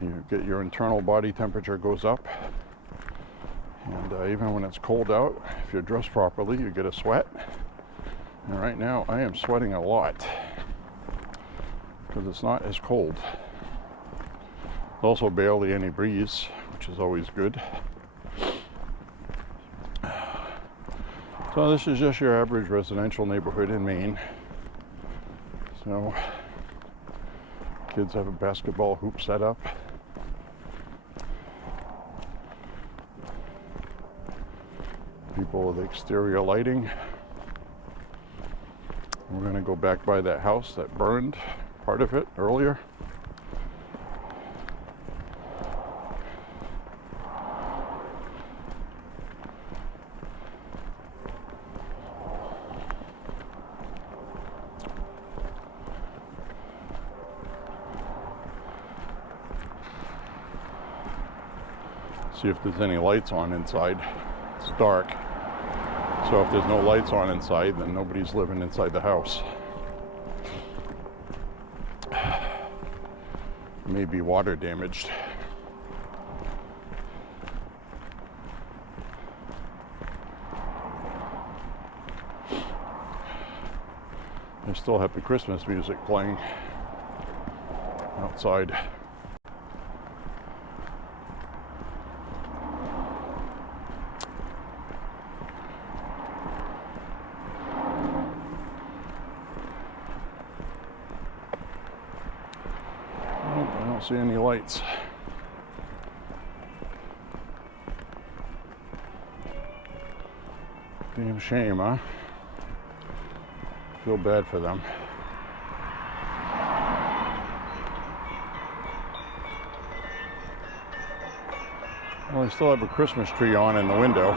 You get your internal body temperature goes up, and even when it's cold out, if you're dressed properly, you get a sweat. And right now, I am sweating a lot because it's not as cold. Also barely any breeze, which is always good. So this is just your average residential neighborhood in Maine. So kids have a basketball hoop set up. People with exterior lighting. We're going to go back by that house that burned part of it earlier. See if there's any lights on inside. It's dark. So if there's no lights on inside, then nobody's living inside the house. Maybe water damaged. They still have the Christmas music playing outside. Nope, I don't see any lights. Damn shame, huh? Feel bad for them. Well, they still have a Christmas tree on in the window.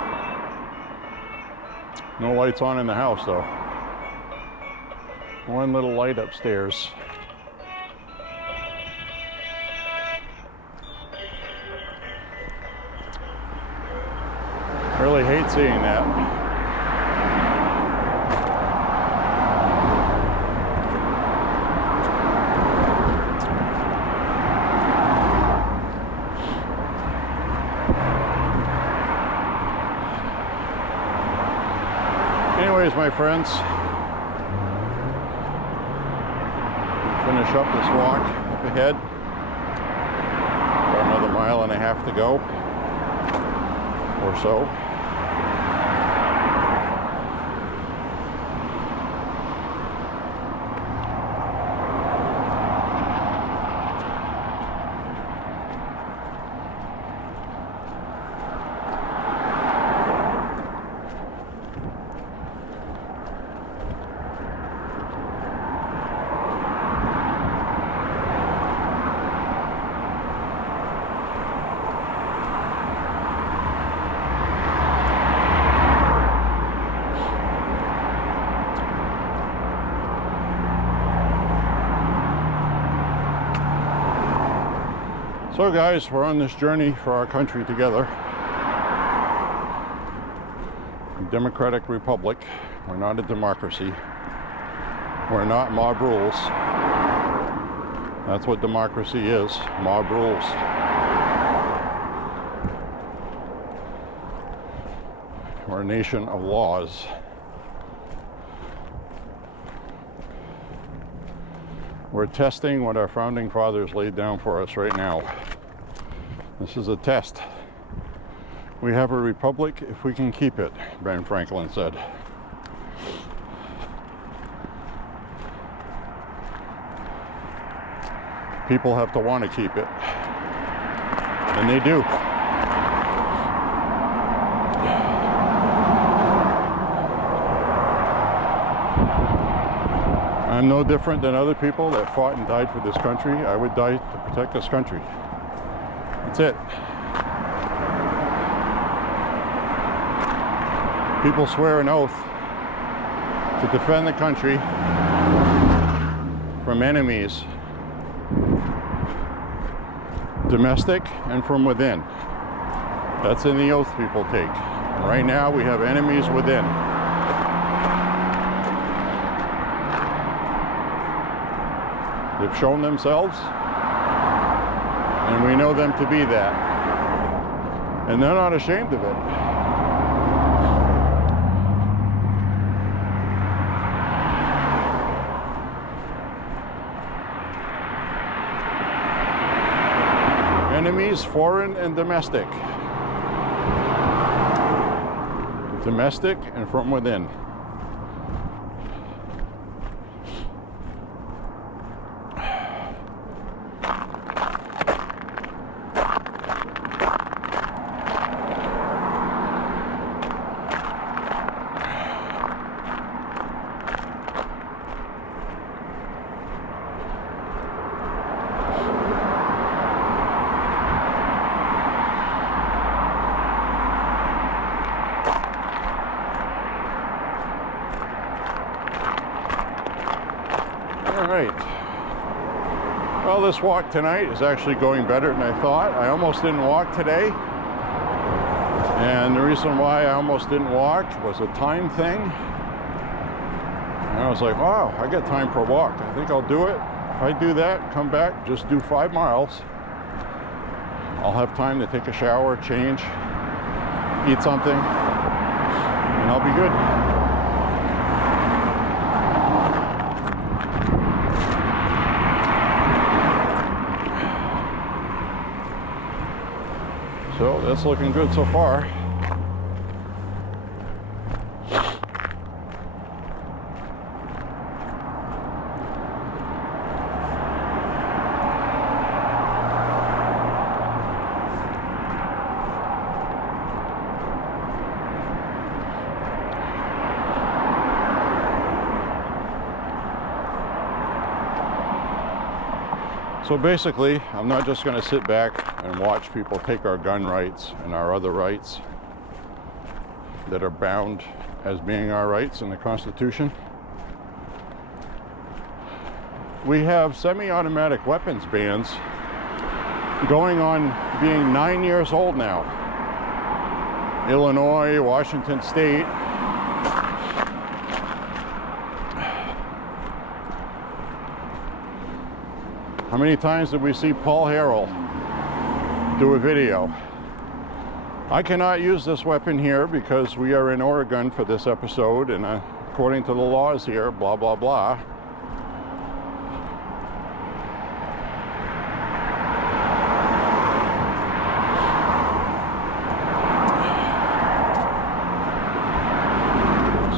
No lights on in the house, though. One little light upstairs. I really hate seeing that. Anyways, my friends, finish up this walk up ahead. Got another 1.5 miles to go, or so. So guys, we're on this journey for our country together. Democratic Republic. We're not a democracy. We're not mob rules. That's what democracy is, mob rules. We're a nation of laws. We're testing what our founding fathers laid down for us right now. This is a test. We have a republic if we can keep it, Ben Franklin said. People have to want to keep it. And they do. I'm no different than other people that fought and died for this country. I would die to protect this country. That's it. People swear an oath to defend the country from enemies, domestic and from within. That's in the oath people take. And right now we have enemies within. They've shown themselves, and we know them to be that. And they're not ashamed of it. Enemies, foreign and domestic. Domestic and from within. All right. Well, this walk tonight is actually going better than I thought. I almost didn't walk today. And the reason why I almost didn't walk was a time thing. And I was like, wow, I got time for a walk. I think I'll do it. If I do that, come back, just do 5 miles. I'll have time to take a shower, change, eat something, and I'll be good. So that's looking good so far. So basically, I'm not just going to sit back and watch people take our gun rights and our other rights that are bound as being our rights in the Constitution. We have semi-automatic weapons bans going on being 9 years old now. Illinois, Washington State. How many times did we see Paul Harrell do a video? I cannot use this weapon here because we are in Oregon for this episode, and according to the laws here, blah, blah, blah.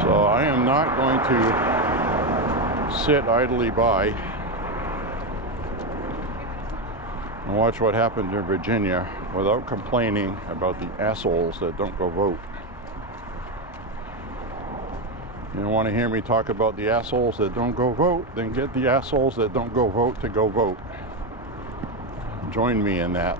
So I am not going to sit idly by and watch what happened in Virginia without complaining about the assholes that don't go vote. You don't want to hear me talk about the assholes that don't go vote, then get the assholes that don't go vote to go vote. Join me in that.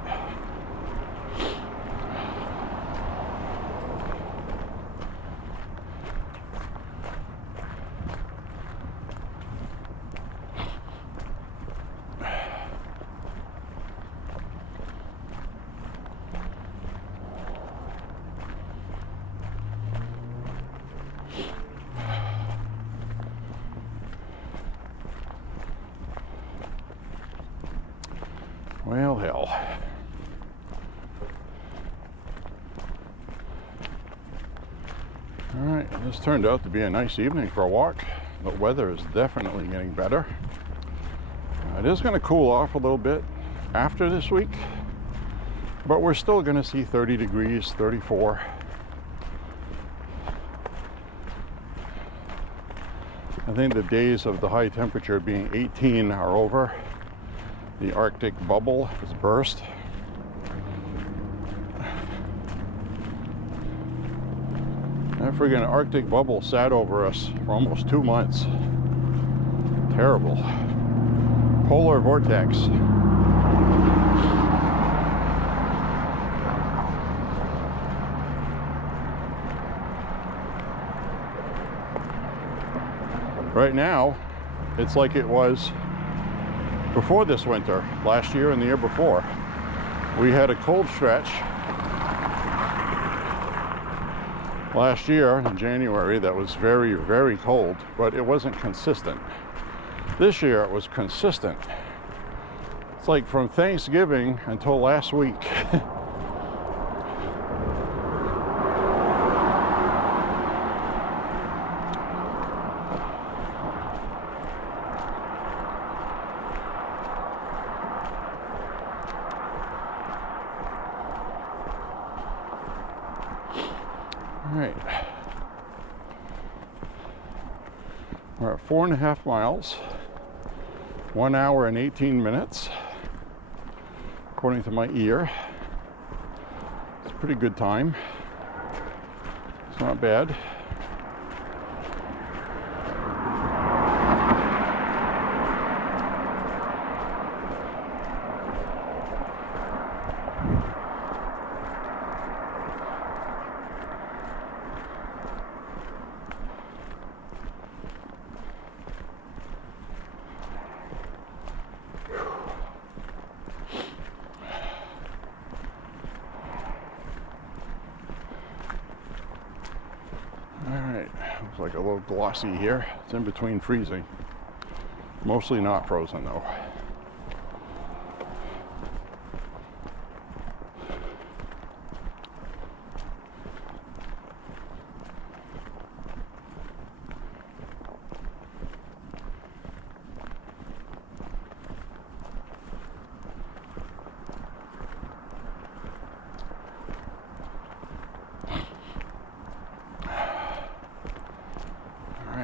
Well, hell. All right, this turned out to be a nice evening for a walk. The weather is definitely getting better. It is going to cool off a little bit after this week, but we're still going to see 30 degrees, 34. I think the days of the high temperature being 18 are over. The Arctic bubble has burst. That friggin' Arctic bubble sat over us for almost 2 months. Terrible. Polar vortex. Right now, it's like it was before this winter, last year and the year before. We had a cold stretch last year in January that was very, very cold, but it wasn't consistent. This year it was consistent. It's like from Thanksgiving until last week. All right, we're at 4.5 miles, 1 hour and 18 minutes, according to my ear. It's a pretty good time. It's not bad. Looks like a little glossy here. It's in between freezing. Mostly not frozen though.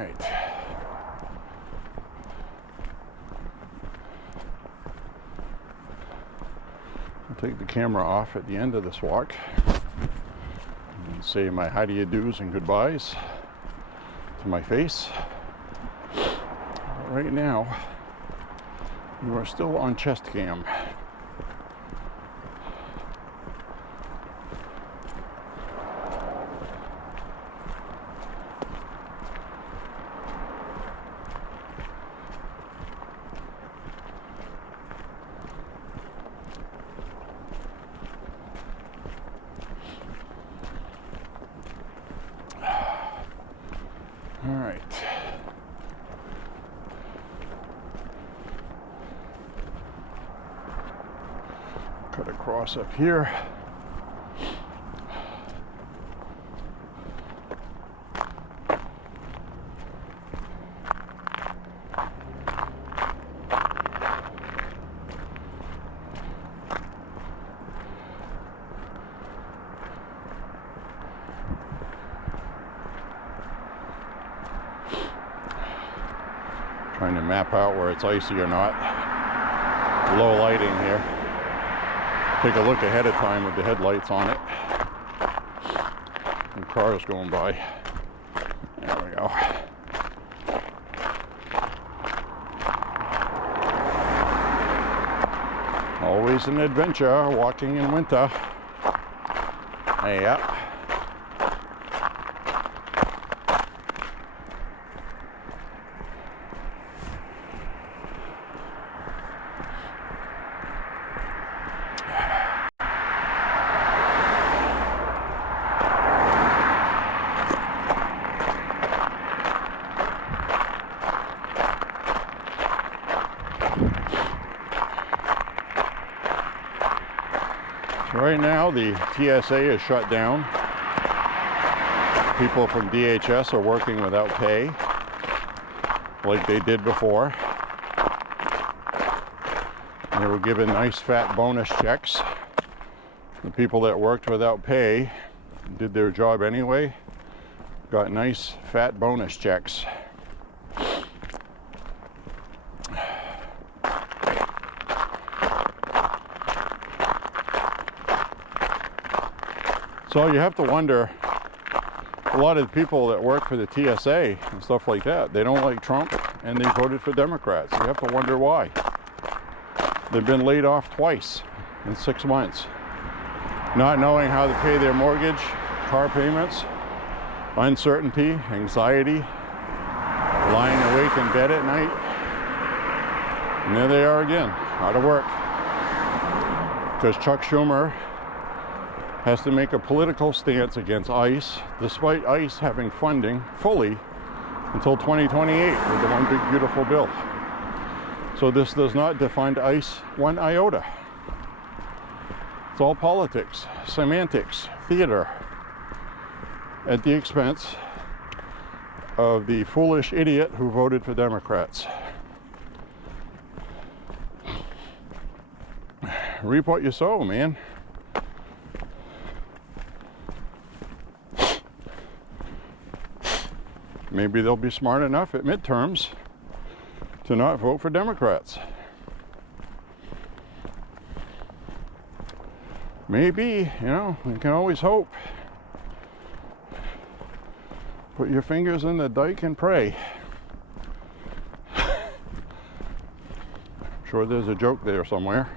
right. I'll take the camera off at the end of this walk and say my how do you do's and goodbyes to my face. But right now, you are still on chest cam. All right. Cut across up here. Trying to map out where it's icy or not. Low lighting here. Take a look ahead of time with the headlights on it. And cars going by. There we go. Always an adventure walking in winter. Yeah. Right now, the TSA is shut down. People from DHS are working without pay, like they did before. And they were given nice fat bonus checks. The people that worked without pay, did their job anyway, got nice fat bonus checks. So you have to wonder, a lot of the people that work for the TSA and stuff like that, they don't like Trump and they voted for Democrats. You have to wonder why. They've been laid off twice in 6 months. Not knowing how to pay their mortgage, car payments, uncertainty, anxiety, lying awake in bed at night. And there they are again, out of work. Because Chuck Schumer has to make a political stance against ICE, despite ICE having funding fully until 2028 with the one big beautiful bill. So this does not defund ICE one iota. It's all politics, semantics, theater, at the expense of the foolish idiot who voted for Democrats. Reap what you sow, man. Maybe they'll be smart enough at midterms to not vote for Democrats. Maybe, you know, you can always hope. Put your fingers in the dike and pray. I'm sure there's a joke there somewhere.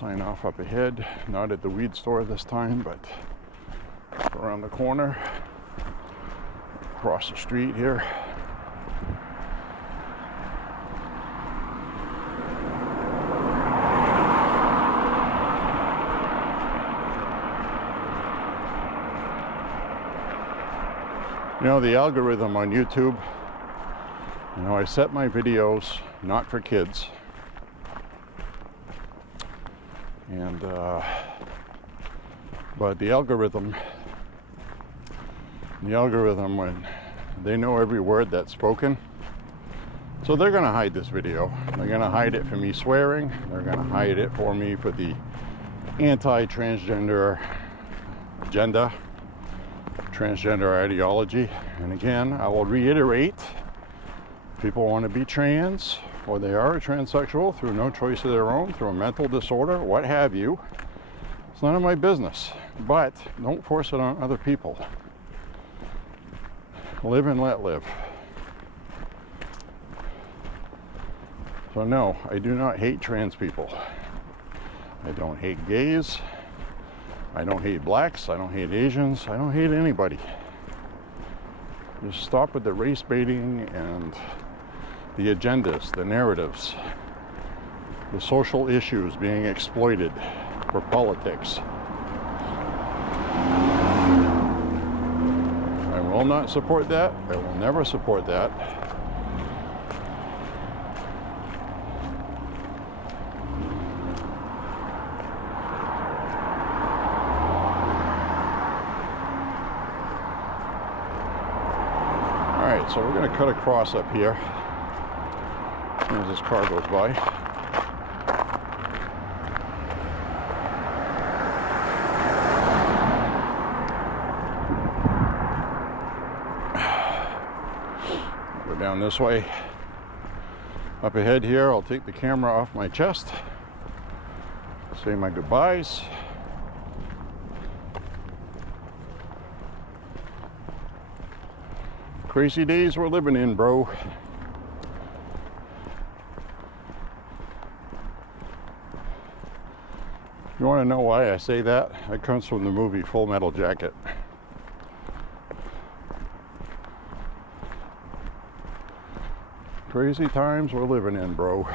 sign off up ahead, not at the weed store this time, but around the corner, across the street here. You know, the algorithm on YouTube, you know, I set my videos not for kids. And, but the algorithm, when they know every word that's spoken, so they're going to hide this video. They're going to hide it for me swearing. They're going to hide it for me for the anti-transgender agenda, transgender ideology. And again, I will reiterate, people want to be trans, or they are a transsexual through no choice of their own, through a mental disorder, what have you. It's none of my business, but don't force it on other people. Live and let live. So no, I do not hate trans people. I don't hate gays. I don't hate blacks. I don't hate Asians. I don't hate anybody. Just stop with the race baiting and the agendas, the narratives, the social issues being exploited for politics. I will not support that. I will never support that. All right, so we're going to cut across up here as this car goes by. Go down this way. Up ahead here, I'll take the camera off my chest, say my goodbyes. Crazy days we're living in, bro. You want to know why I say that? That comes from the movie Full Metal Jacket. Crazy times we're living in, bro.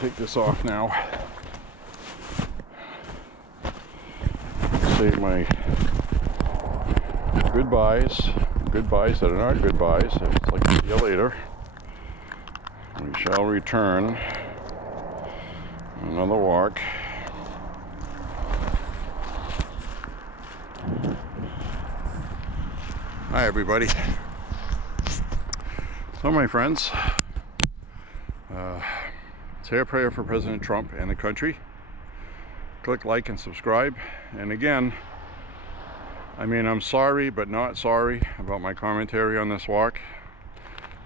Take this off now. Say my goodbyes that are not goodbyes. It's like see you later. We shall return. Another walk. Hi everybody. So my friends, say a prayer for President Trump and the country. Click like and subscribe. And again, I mean, I'm sorry but not sorry about my commentary on this walk.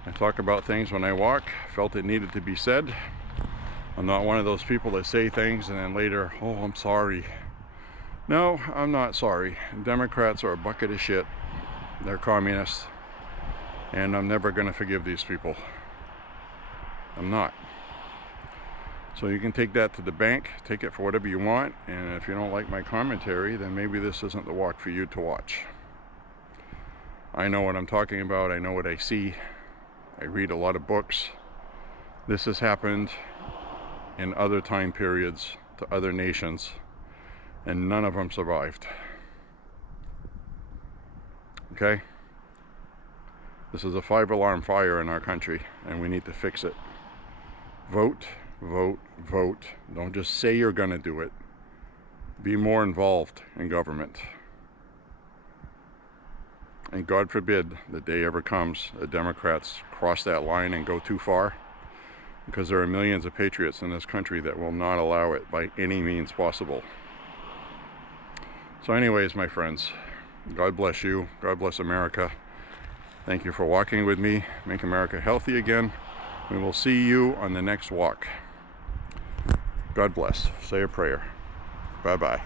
I talk about things when I walk, felt it needed to be said. I'm not one of those people that say things and then later, oh, I'm sorry. No, I'm not sorry. Democrats are a bucket of shit. They're communists. And I'm never going to forgive these people. I'm not. So you can take that to the bank, take it for whatever you want, and if you don't like my commentary, then maybe this isn't the walk for you to watch. I know what I'm talking about, I know what I see, I read a lot of books. This has happened in other time periods to other nations, and none of them survived. Okay? This is a 5-alarm fire in our country, and we need to fix it. Vote. Vote, vote. Don't just say you're going to do it. Be more involved in government. And God forbid the day ever comes the Democrats cross that line and go too far, because there are millions of patriots in this country that will not allow it by any means possible. So anyways, my friends, God bless you. God bless America. Thank you for walking with me. Make America healthy again. We will see you on the next walk. God bless. Say a prayer. Bye-bye.